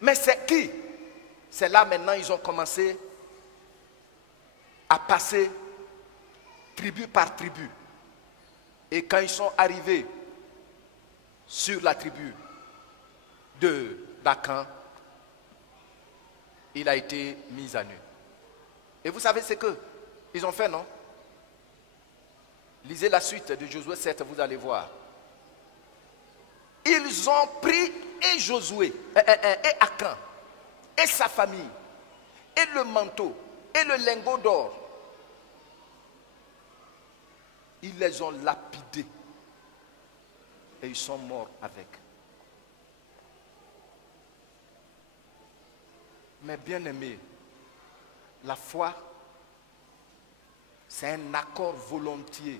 Mais c'est qui? C'est là maintenant ils ont commencé à passer tribu par tribu. Et quand ils sont arrivés sur la tribu d'Akan, il a été mis à nu. Et vous savez ce qu'ils ont fait, non? Lisez la suite de Josué 7, vous allez voir. Ils ont pris et Josué, et Akan, et sa famille, et le manteau, et le lingot d'or. Ils les ont lapidés. Et ils sont morts avec. Mais bien aimé, la foi, c'est un accord volontiers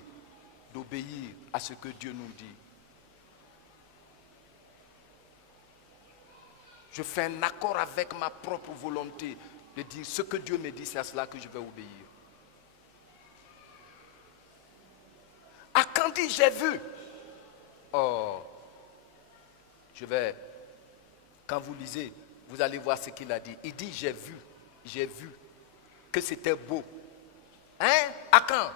d'obéir à ce que Dieu nous dit. Je fais un accord avec ma propre volonté de dire ce que Dieu me dit, c'est à cela que je vais obéir. Akan dit, j'ai vu. Oh, quand vous lisez, vous allez voir ce qu'il a dit. Il dit, j'ai vu que c'était beau. Hein, Akan?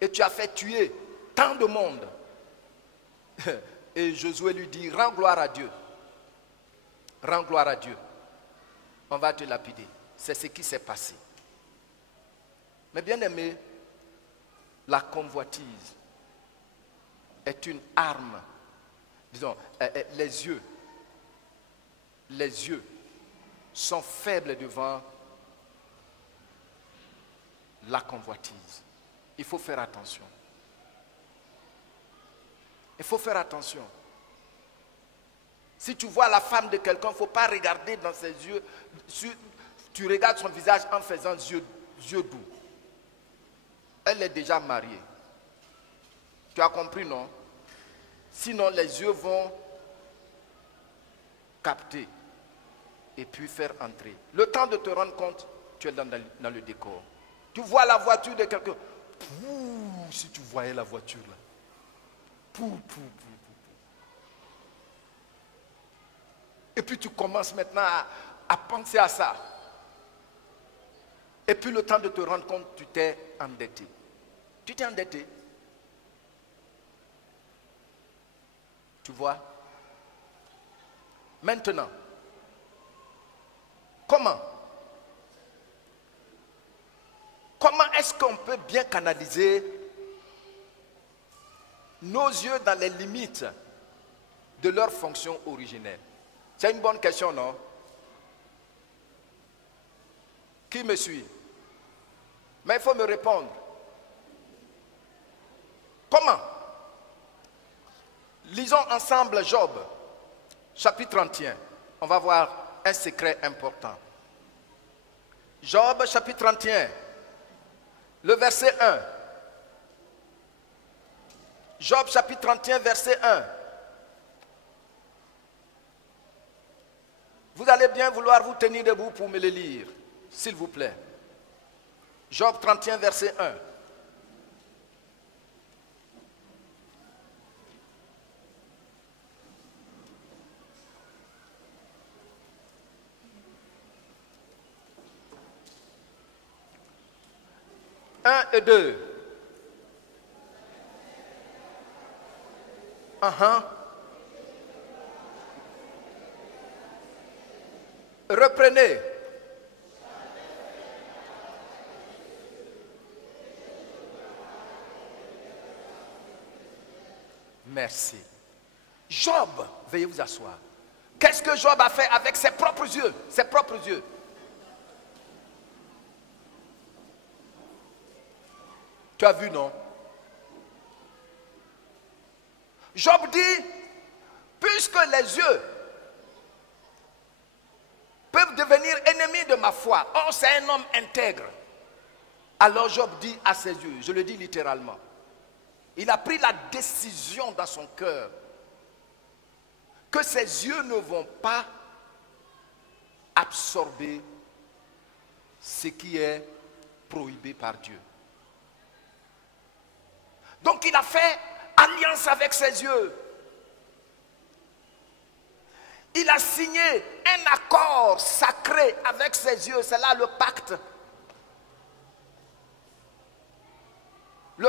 Et tu as fait tuer tant de monde. Et Josué lui dit, rends gloire à Dieu. Rends gloire à Dieu. On va te lapider. C'est ce qui s'est passé. Mais bien aimé, la convoitise est une arme. Disons, les yeux sont faibles devant la convoitise. Il faut faire attention. Il faut faire attention. Si tu vois la femme de quelqu'un, il ne faut pas regarder dans ses yeux. Tu regardes son visage en faisant yeux doux. Elle est déjà mariée. Tu as compris, non? Sinon, les yeux vont capter et puis faire entrer. Le temps de te rendre compte, tu es dans le décor. Tu vois la voiture de quelqu'un. Si tu voyais la voiture là. Et puis tu commences maintenant à penser à ça. Et puis le temps de te rendre compte, tu t'es endetté. Tu t'es endetté. Tu vois? Maintenant, comment est-ce qu'on peut bien canaliser nos yeux dans les limites de leur fonction originelle? C'est une bonne question, non? Qui me suit? Mais il faut me répondre. Comment? Lisons ensemble Job, chapitre 31. On va voir un secret important. Job, chapitre 31, le verset 1. Job, chapitre 31, verset 1. Vous allez bien vouloir vous tenir debout pour me le lire, s'il vous plaît. Job 31, verset 1. Un et deux. Reprenez. Merci. Job, veuillez vous asseoir. Qu'est-ce que Job a fait avec ses propres yeux? Ses propres yeux. Tu as vu, non? Job dit, puisque les yeux peuvent devenir ennemis de ma foi, or c'est un homme intègre. Alors Job dit à ses yeux, je le dis littéralement, il a pris la décision dans son cœur que ses yeux ne vont pas absorber ce qui est prohibé par Dieu. Donc il a fait alliance avec ses yeux. Il a signé un accord sacré avec ses yeux. C'est là le pacte. Le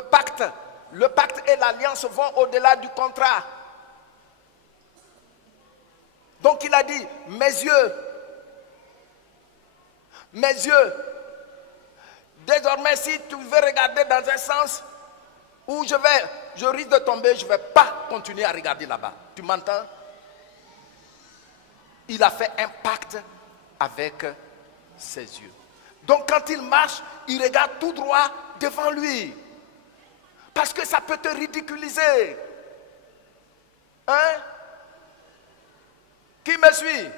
pacte et l'alliance vont au-delà du contrat. Donc il a dit, mes yeux, désormais si tu veux regarder dans un sens où je risque de tomber, je ne vais pas continuer à regarder là-bas. Tu m'entends? Il a fait un pacte avec ses yeux. Donc quand il marche, il regarde tout droit devant lui. Parce que ça peut te ridiculiser. Hein? Qui me suit?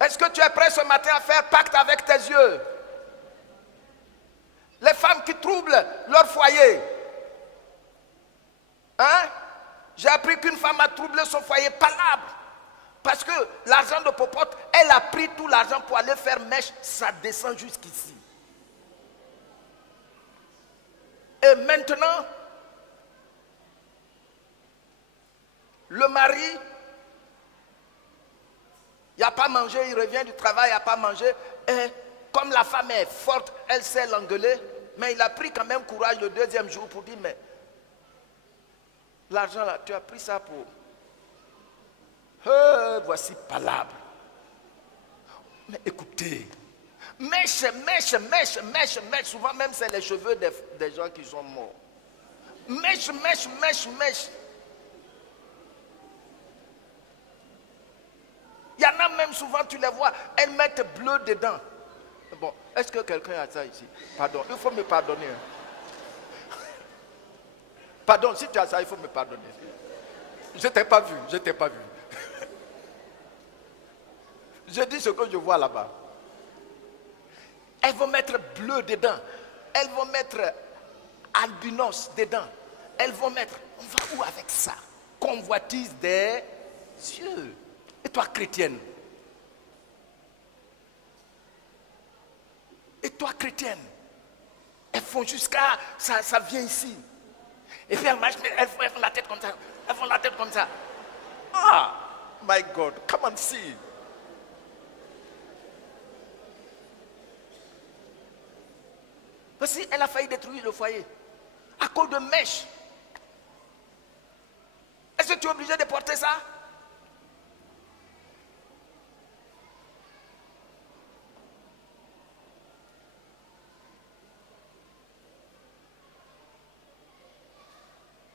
Est-ce que tu es prêt ce matin à faire pacte avec tes yeux? Les femmes qui troublent leur foyer. Hein? J'ai appris qu'une femme a troublé son foyer palabre. Parce que l'argent de popote, elle a pris tout l'argent pour aller faire mèche, ça descend jusqu'ici. Et maintenant, le mari, il n'a pas mangé, il revient du travail, il n'a pas mangé. Et comme la femme est forte, elle sait l'engueuler. Mais il a pris quand même courage le deuxième jour pour dire, mais l'argent là, tu as pris ça pour... voici palabre. Mais écoutez, mèche. Souvent même c'est les cheveux des gens qui sont morts. Mèche. Il y en a même souvent, tu les vois, elles mettent bleu dedans. Bon, est-ce que quelqu'un a ça ici? Pardon, il faut me pardonner. Pardon, si tu as ça, il faut me pardonner. Je t'ai pas vu. Je dis ce que je vois là-bas. Elles vont mettre bleu dedans. Elles vont mettre albinos dedans. Elles vont mettre... On va où avec ça? Convoitise des yeux. Et toi, chrétienne? Et toi, chrétienne? Elles font jusqu'à... Ça vient ici. Et puis elles marchent, elles font la tête comme ça. Elles font la tête comme ça. Ah, my God, come and see. Parce qu'elle a failli détruire le foyer. À cause de mèches. Est-ce que tu es obligé de porter ça?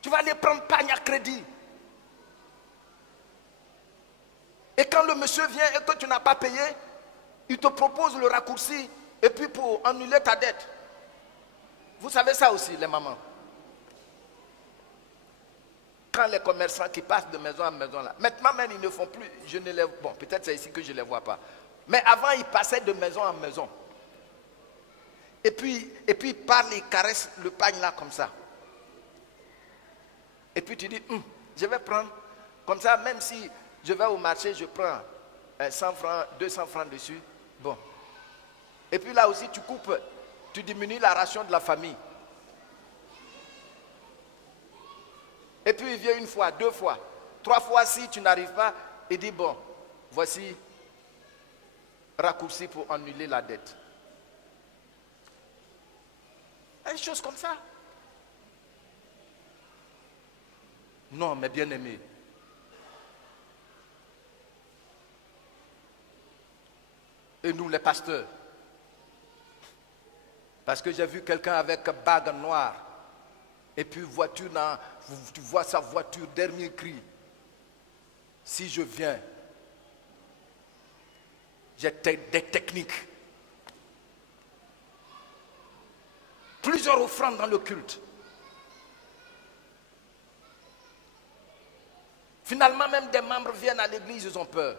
Tu vas aller prendre pagne à crédit. Et quand le monsieur vient et que tu n'as pas payé, il te propose le raccourci et puis pour annuler ta dette. Vous savez ça aussi, les mamans. Quand les commerçants qui passent de maison en maison là, maintenant même ils ne font plus, je ne les, bon peut-être c'est ici que je ne les vois pas. Mais avant ils passaient de maison en maison. Et puis ils parlent, ils caressent le pagne là comme ça. Et puis tu dis, je vais prendre, comme ça même si je vais au marché, je prends 100 francs, 200 francs dessus. Bon. Et puis là aussi tu coupes, tu diminues la ration de la famille. Et puis il vient une fois, 2 fois, 3 fois si tu n'arrives pas, il dit bon, voici raccourci pour annuler la dette. Une chose comme ça. Non, mais bien aimé. Et nous les pasteurs. Parce que j'ai vu quelqu'un avec bague noire. Et puis voiture, tu vois sa voiture, dernier cri. Si je viens, j'ai des techniques. Plusieurs offrandes dans le culte. Finalement, même des membres viennent à l'église, ils ont peur.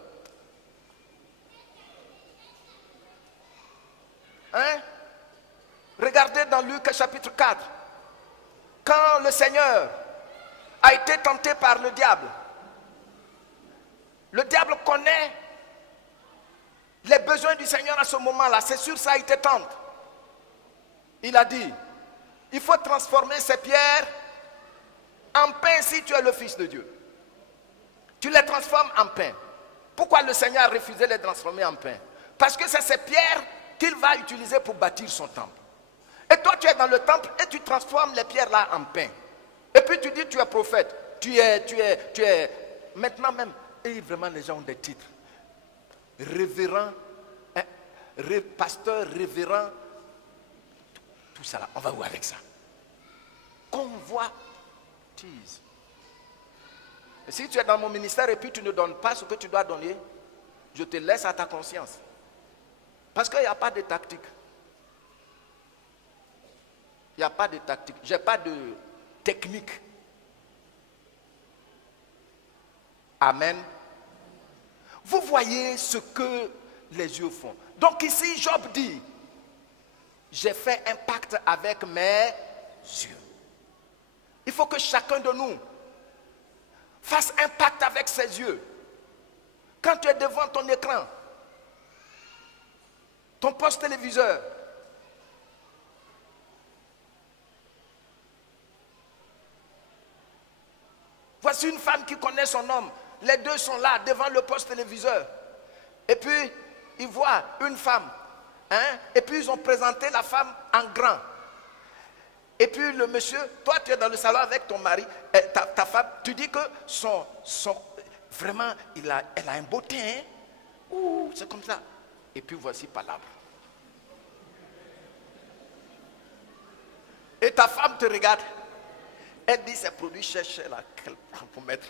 Hein? Regardez dans Luc chapitre 4. Quand le Seigneur a été tenté par le diable connaît les besoins du Seigneur à ce moment-là. C'est sûr, ça a été tenté. Il a dit, il faut transformer ces pierres en pain si tu es le Fils de Dieu. Tu les transformes en pain. Pourquoi le Seigneur a refusé de les transformer en pain? Parce que c'est ces pierres qu'il va utiliser pour bâtir son temple. Et toi tu es dans le temple et tu transformes les pierres là en pain. Et puis tu dis tu es prophète. Tu es. Maintenant même, et vraiment les gens ont des titres. Révérend, pasteur, révérend. Tout ça là, on va où avec ça? Convoitise. Et si tu es dans mon ministère et puis tu ne donnes pas ce que tu dois donner, je te laisse à ta conscience. Parce qu'il n'y a pas de tactique. Il n'y a pas de tactique. Je n'ai pas de technique. Amen. Vous voyez ce que les yeux font. Donc ici, Job dit, j'ai fait un pacte avec mes yeux. Il faut que chacun de nous fasse un pacte avec ses yeux. Quand tu es devant ton écran, ton poste téléviseur, voici une femme qui connaît son homme. Les deux sont là devant le poste téléviseur. Et puis, ils voient une femme. Et puis, ils ont présenté la femme en grand. Et puis, le monsieur, toi, tu es dans le salon avec ton mari, ta femme, tu dis que vraiment, elle a un beau teint. Ouh, c'est comme ça. Et puis, voici palabre. Et ta femme te regarde. Elle dit, ces produits cherchés là, qu'elle prend pour mettre.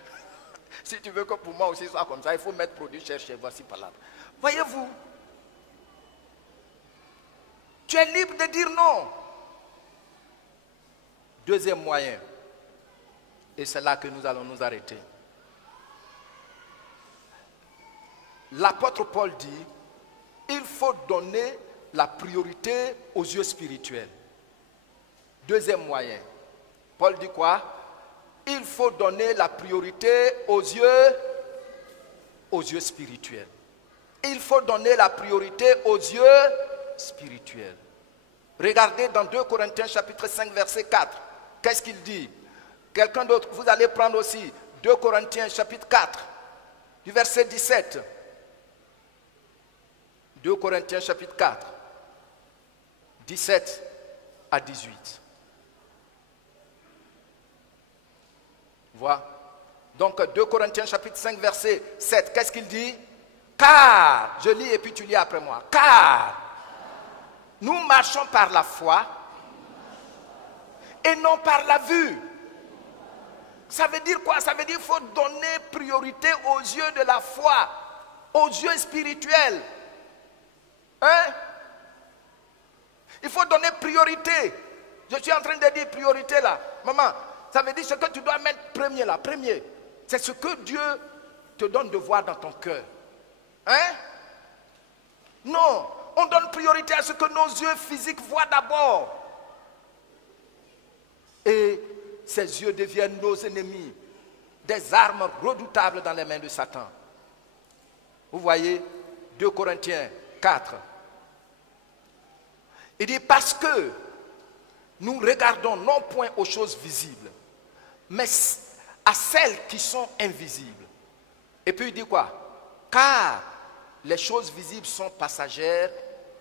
Si tu veux que pour moi aussi soit comme ça, il faut mettre produits cherchés, voici palabre. Voyez-vous, tu es libre de dire non. Deuxième moyen, et c'est là que nous allons nous arrêter. L'apôtre Paul dit, il faut donner la priorité aux yeux spirituels. Deuxième moyen. Paul dit quoi? Il faut donner la priorité aux yeux spirituels. Il faut donner la priorité aux yeux spirituels. Regardez dans 2 Corinthiens chapitre 5 verset 4. Qu'est-ce qu'il dit? Quelqu'un d'autre, vous allez prendre aussi 2 Corinthiens chapitre 4 du verset 17. 2 Corinthiens chapitre 4 17 à 18. Voilà. Donc 2 Corinthiens chapitre 5 verset 7. Qu'est-ce qu'il dit? Car, je lis et puis tu lis après moi. Car nous marchons par la foi et non par la vue. Ça veut dire quoi? Ça veut dire qu'il faut donner priorité aux yeux de la foi, aux yeux spirituels. Hein? Il faut donner priorité. Je suis en train de dire priorité là. Maman, ça veut dire ce que tu dois mettre premier là. Premier, c'est ce que Dieu te donne de voir dans ton cœur. Hein? Non, on donne priorité à ce que nos yeux physiques voient d'abord. Et ces yeux deviennent nos ennemis, des armes redoutables dans les mains de Satan. Vous voyez, 2 Corinthiens 4. Il dit, parce que nous regardons non point aux choses visibles, mais à celles qui sont invisibles. Et puis il dit quoi? Car les choses visibles sont passagères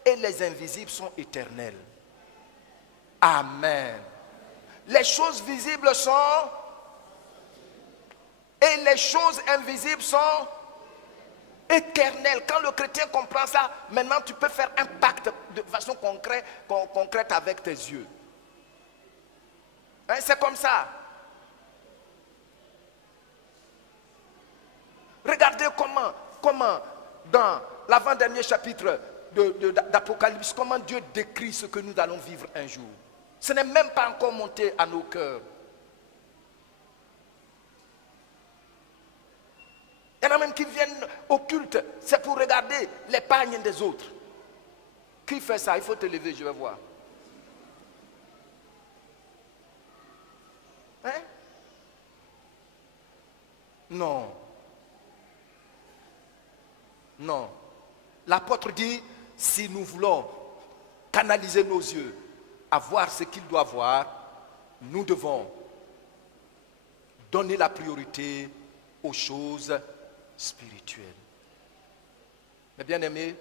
et les invisibles sont éternelles. Amen. Les choses visibles sont et les choses invisibles sont éternelles. Quand le chrétien comprend ça, maintenant tu peux faire un pacte de façon concrète avec tes yeux. Hein, c'est comme ça. Regardez comment dans l'avant-dernier chapitre d'Apocalypse, comment Dieu décrit ce que nous allons vivre un jour. Ce n'est même pas encore monté à nos cœurs. Il y en a même qui viennent au culte, c'est pour regarder les pagnes des autres. Qui fait ça? Il faut te lever, je vais voir. Hein? Non. Non. L'apôtre dit, si nous voulons canaliser nos yeux à voir ce qu'il doit voir, nous devons donner la priorité aux choses spirituelles. Mais bien aimés,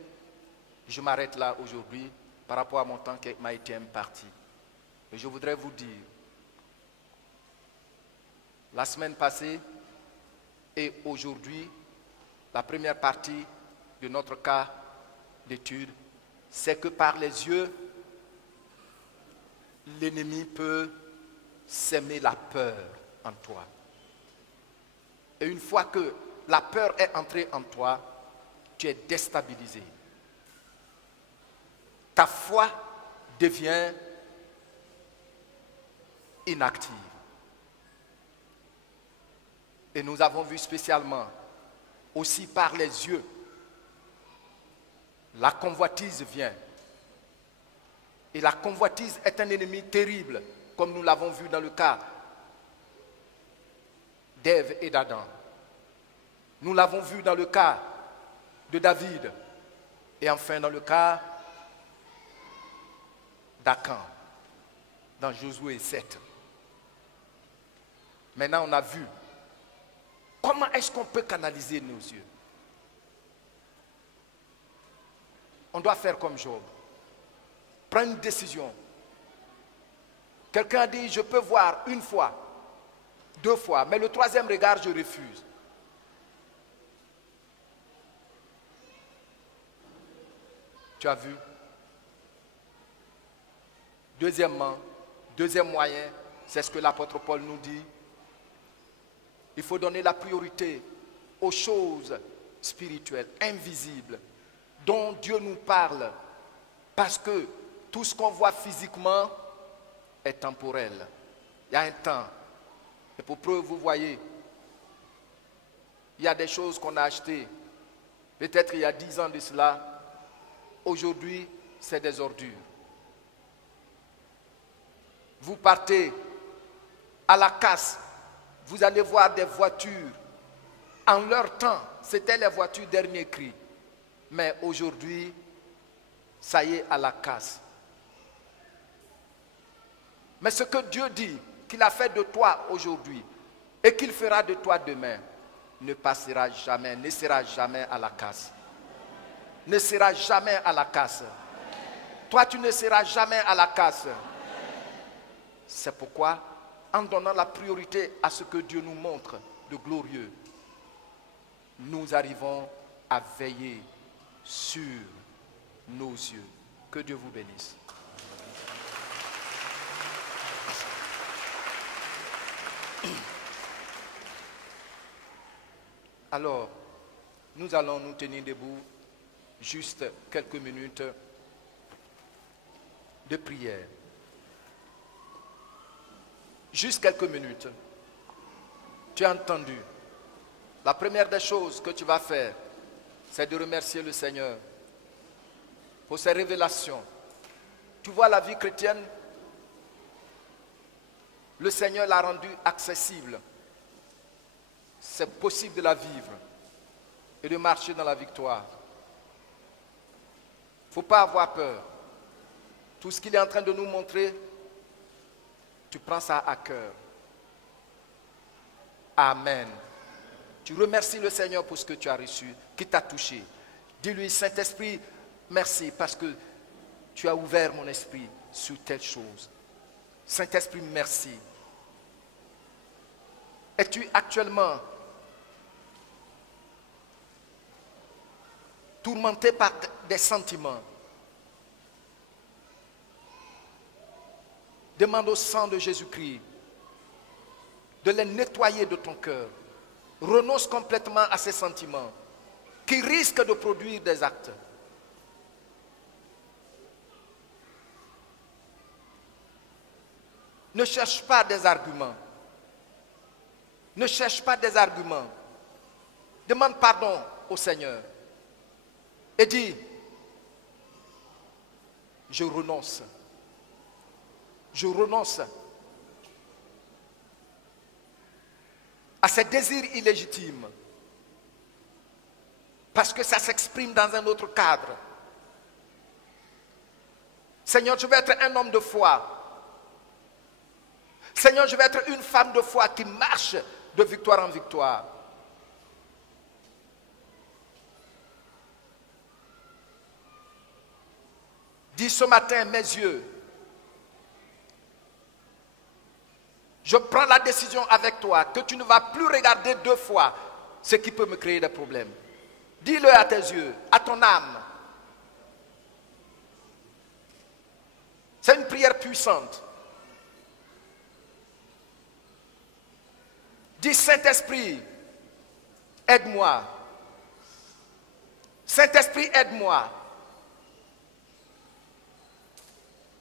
je m'arrête là aujourd'hui par rapport à mon temps qui m'a été imparti. Et je voudrais vous dire, la semaine passée et aujourd'hui, la première partie de notre cas d'étude, c'est que par les yeux, l'ennemi peut s'aimer la peur en toi. Et une fois que la peur est entrée en toi, tu es déstabilisé. Ta foi devient inactive. Et nous avons vu spécialement aussi par les yeux, la convoitise vient. Et la convoitise est un ennemi terrible, comme nous l'avons vu dans le cas d'Ève et d'Adam. Nous l'avons vu dans le cas de David. Et enfin dans le cas d'Akan, dans Josué 7. Maintenant on a vu comment est-ce qu'on peut canaliser nos yeux. On doit faire comme Job. Prendre une décision. Quelqu'un a dit, je peux voir une fois, 2 fois, mais le 3e regard, je refuse. Tu as vu? Deuxièmement, deuxième moyen, c'est ce que l'apôtre Paul nous dit. Il faut donner la priorité aux choses spirituelles, invisibles, dont Dieu nous parle, parce que tout ce qu'on voit physiquement est temporel. Il y a un temps. Et pour preuve, vous voyez, il y a des choses qu'on a achetées, peut-être il y a 10 ans de cela. Aujourd'hui, c'est des ordures. Vous partez à la casse, vous allez voir des voitures. En leur temps, c'était les voitures dernier cri. Mais aujourd'hui, ça y est, à la casse. Mais ce que Dieu dit qu'il a fait de toi aujourd'hui et qu'il fera de toi demain ne passera jamais, ne sera jamais à la casse. Ne sera jamais à la casse. Toi, tu ne seras jamais à la casse. C'est pourquoi, en donnant la priorité à ce que Dieu nous montre de glorieux, nous arrivons à veiller sur nos yeux. Que Dieu vous bénisse. Alors, nous allons nous tenir debout juste quelques minutes de prière. Juste quelques minutes. Tu as entendu. La première des choses que tu vas faire, c'est de remercier le Seigneur pour ses révélations. Tu vois, la vie chrétienne, le Seigneur l'a rendue accessible. C'est possible de la vivre et de marcher dans la victoire. Il ne faut pas avoir peur. Tout ce qu'il est en train de nous montrer, tu prends ça à cœur. Amen. Tu remercies le Seigneur pour ce que tu as reçu, qui t'a touché. Dis-lui, Saint-Esprit, merci parce que tu as ouvert mon esprit sur telle chose. Saint-Esprit, merci. Es-tu actuellement tourmenté par des sentiments? Demande au sang de Jésus-Christ de les nettoyer de ton cœur. Renonce complètement à ces sentiments qui risquent de produire des actes. Ne cherche pas des arguments. Ne cherche pas des arguments. Demande pardon au Seigneur. Et dis, je renonce. Je renonce à ces désirs illégitimes. Parce que ça s'exprime dans un autre cadre. Seigneur, je vais être un homme de foi. Seigneur, je vais être une femme de foi qui marche de victoire en victoire. Dis ce matin, mes yeux, je prends la décision avec toi que tu ne vas plus regarder deux fois ce qui peut me créer des problèmes. Dis-le à tes yeux, à ton âme. C'est une prière puissante. Dis, Saint-Esprit, aide-moi. Saint-Esprit, aide-moi.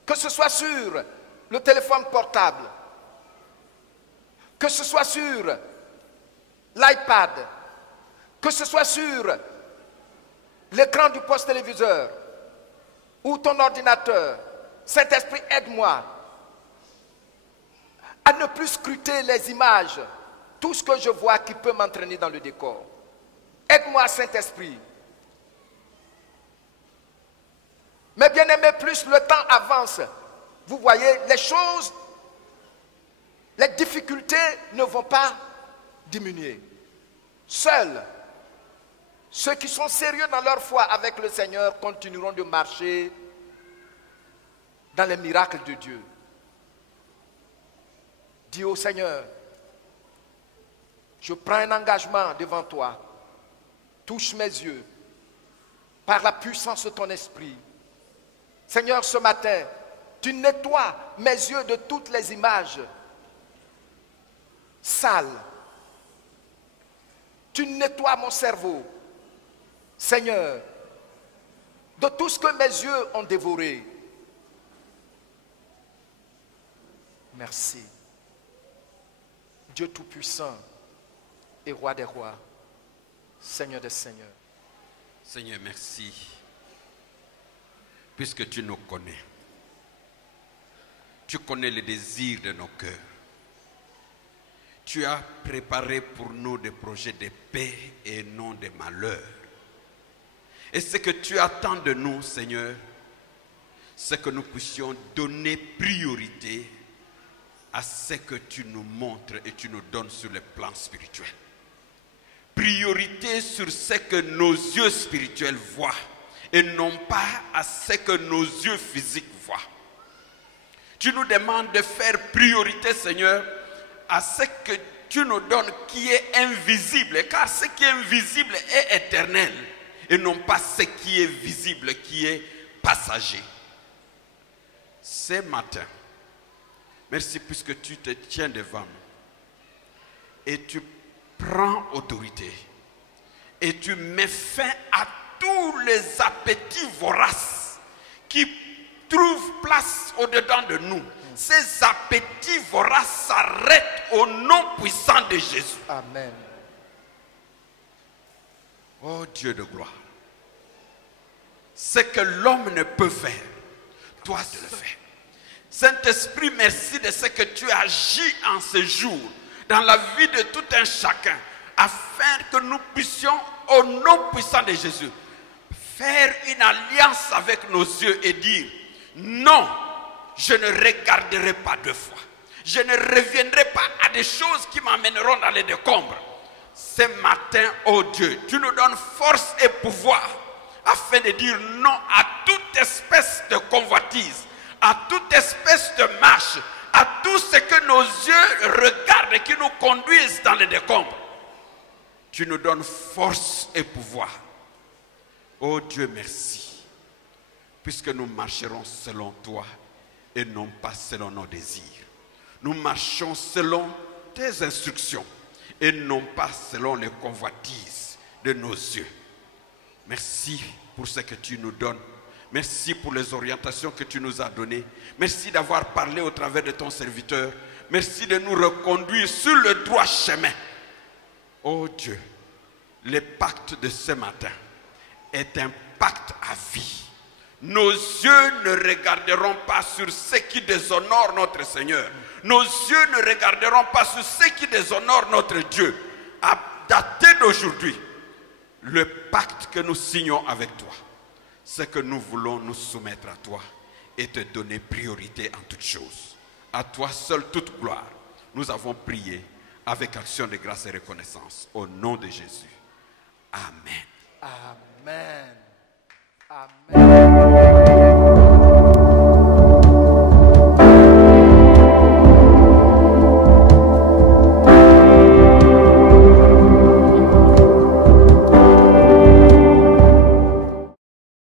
Que ce soit sur le téléphone portable, que ce soit sur l'iPad, que ce soit sur l'écran du poste téléviseur ou ton ordinateur, Saint-Esprit, aide-moi à ne plus scruter les images, tout ce que je vois qui peut m'entraîner dans le décor. Aide-moi, Saint-Esprit. Mais bien aimé, plus le temps avance, vous voyez, les choses, les difficultés ne vont pas diminuer. Seuls ceux qui sont sérieux dans leur foi avec le Seigneur continueront de marcher dans les miracles de Dieu. Dis au Seigneur, je prends un engagement devant toi. Touche mes yeux par la puissance de ton esprit. Seigneur, ce matin, tu nettoies mes yeux de toutes les images sales. Tu nettoies mon cerveau, Seigneur, de tout ce que mes yeux ont dévoré. Merci. Dieu Tout-Puissant et Roi des Rois, Seigneur des Seigneurs. Seigneur, merci. Puisque tu nous connais. Tu connais les désirs de nos cœurs. Tu as préparé pour nous des projets de paix et non de malheur. Et ce que tu attends de nous, Seigneur, c'est que nous puissions donner priorité à ce que tu nous montres et tu nous donnes sur le plan spirituel. Priorité sur ce que nos yeux spirituels voient et non pas à ce que nos yeux physiques voient. Tu nous demandes de faire priorité, Seigneur, à ce que tu nous donnes qui est invisible, car ce qui est invisible est éternel, et non pas ce qui est visible, qui est passager. Ce matin, merci puisque tu te tiens devant nous, et tu prends autorité, et tu mets fin à tous les appétits voraces qui trouvent place au-dedans de nous. Ces appétits voraces s'arrêtent au nom puissant de Jésus. Amen. Oh Dieu de gloire, ce que l'homme ne peut faire, toi tu le fais. Saint-Esprit, merci de ce que tu agis en ce jour dans la vie de tout un chacun, afin que nous puissions, au nom puissant de Jésus, faire une alliance avec nos yeux et dire non, je ne regarderai pas deux fois. Je ne reviendrai pas à des choses qui m'amèneront dans les décombres. Ce matin, oh Dieu, tu nous donnes force et pouvoir afin de dire non à toute espèce de convoitise, à toute espèce de marche, à tout ce que nos yeux regardent et qui nous conduisent dans les décombres. Tu nous donnes force et pouvoir. Oh Dieu, merci, puisque nous marcherons selon toi et non pas selon nos désirs. Nous marchons selon tes instructions et non pas selon les convoitises de nos yeux. Merci pour ce que tu nous donnes. Merci pour les orientations que tu nous as données. Merci d'avoir parlé au travers de ton serviteur. Merci de nous reconduire sur le droit chemin. Oh Dieu, le pacte de ce matin est un pacte à vie. Nos yeux ne regarderont pas sur ce qui déshonore notre Seigneur. Nos yeux ne regarderont pas sur ce qui déshonore notre Dieu. À dater d'aujourd'hui, le pacte que nous signons avec toi, c'est que nous voulons nous soumettre à toi et te donner priorité en toutes choses. À toi seul toute gloire. Nous avons prié avec action de grâce et reconnaissance. Au nom de Jésus. Amen. Amen. Amen.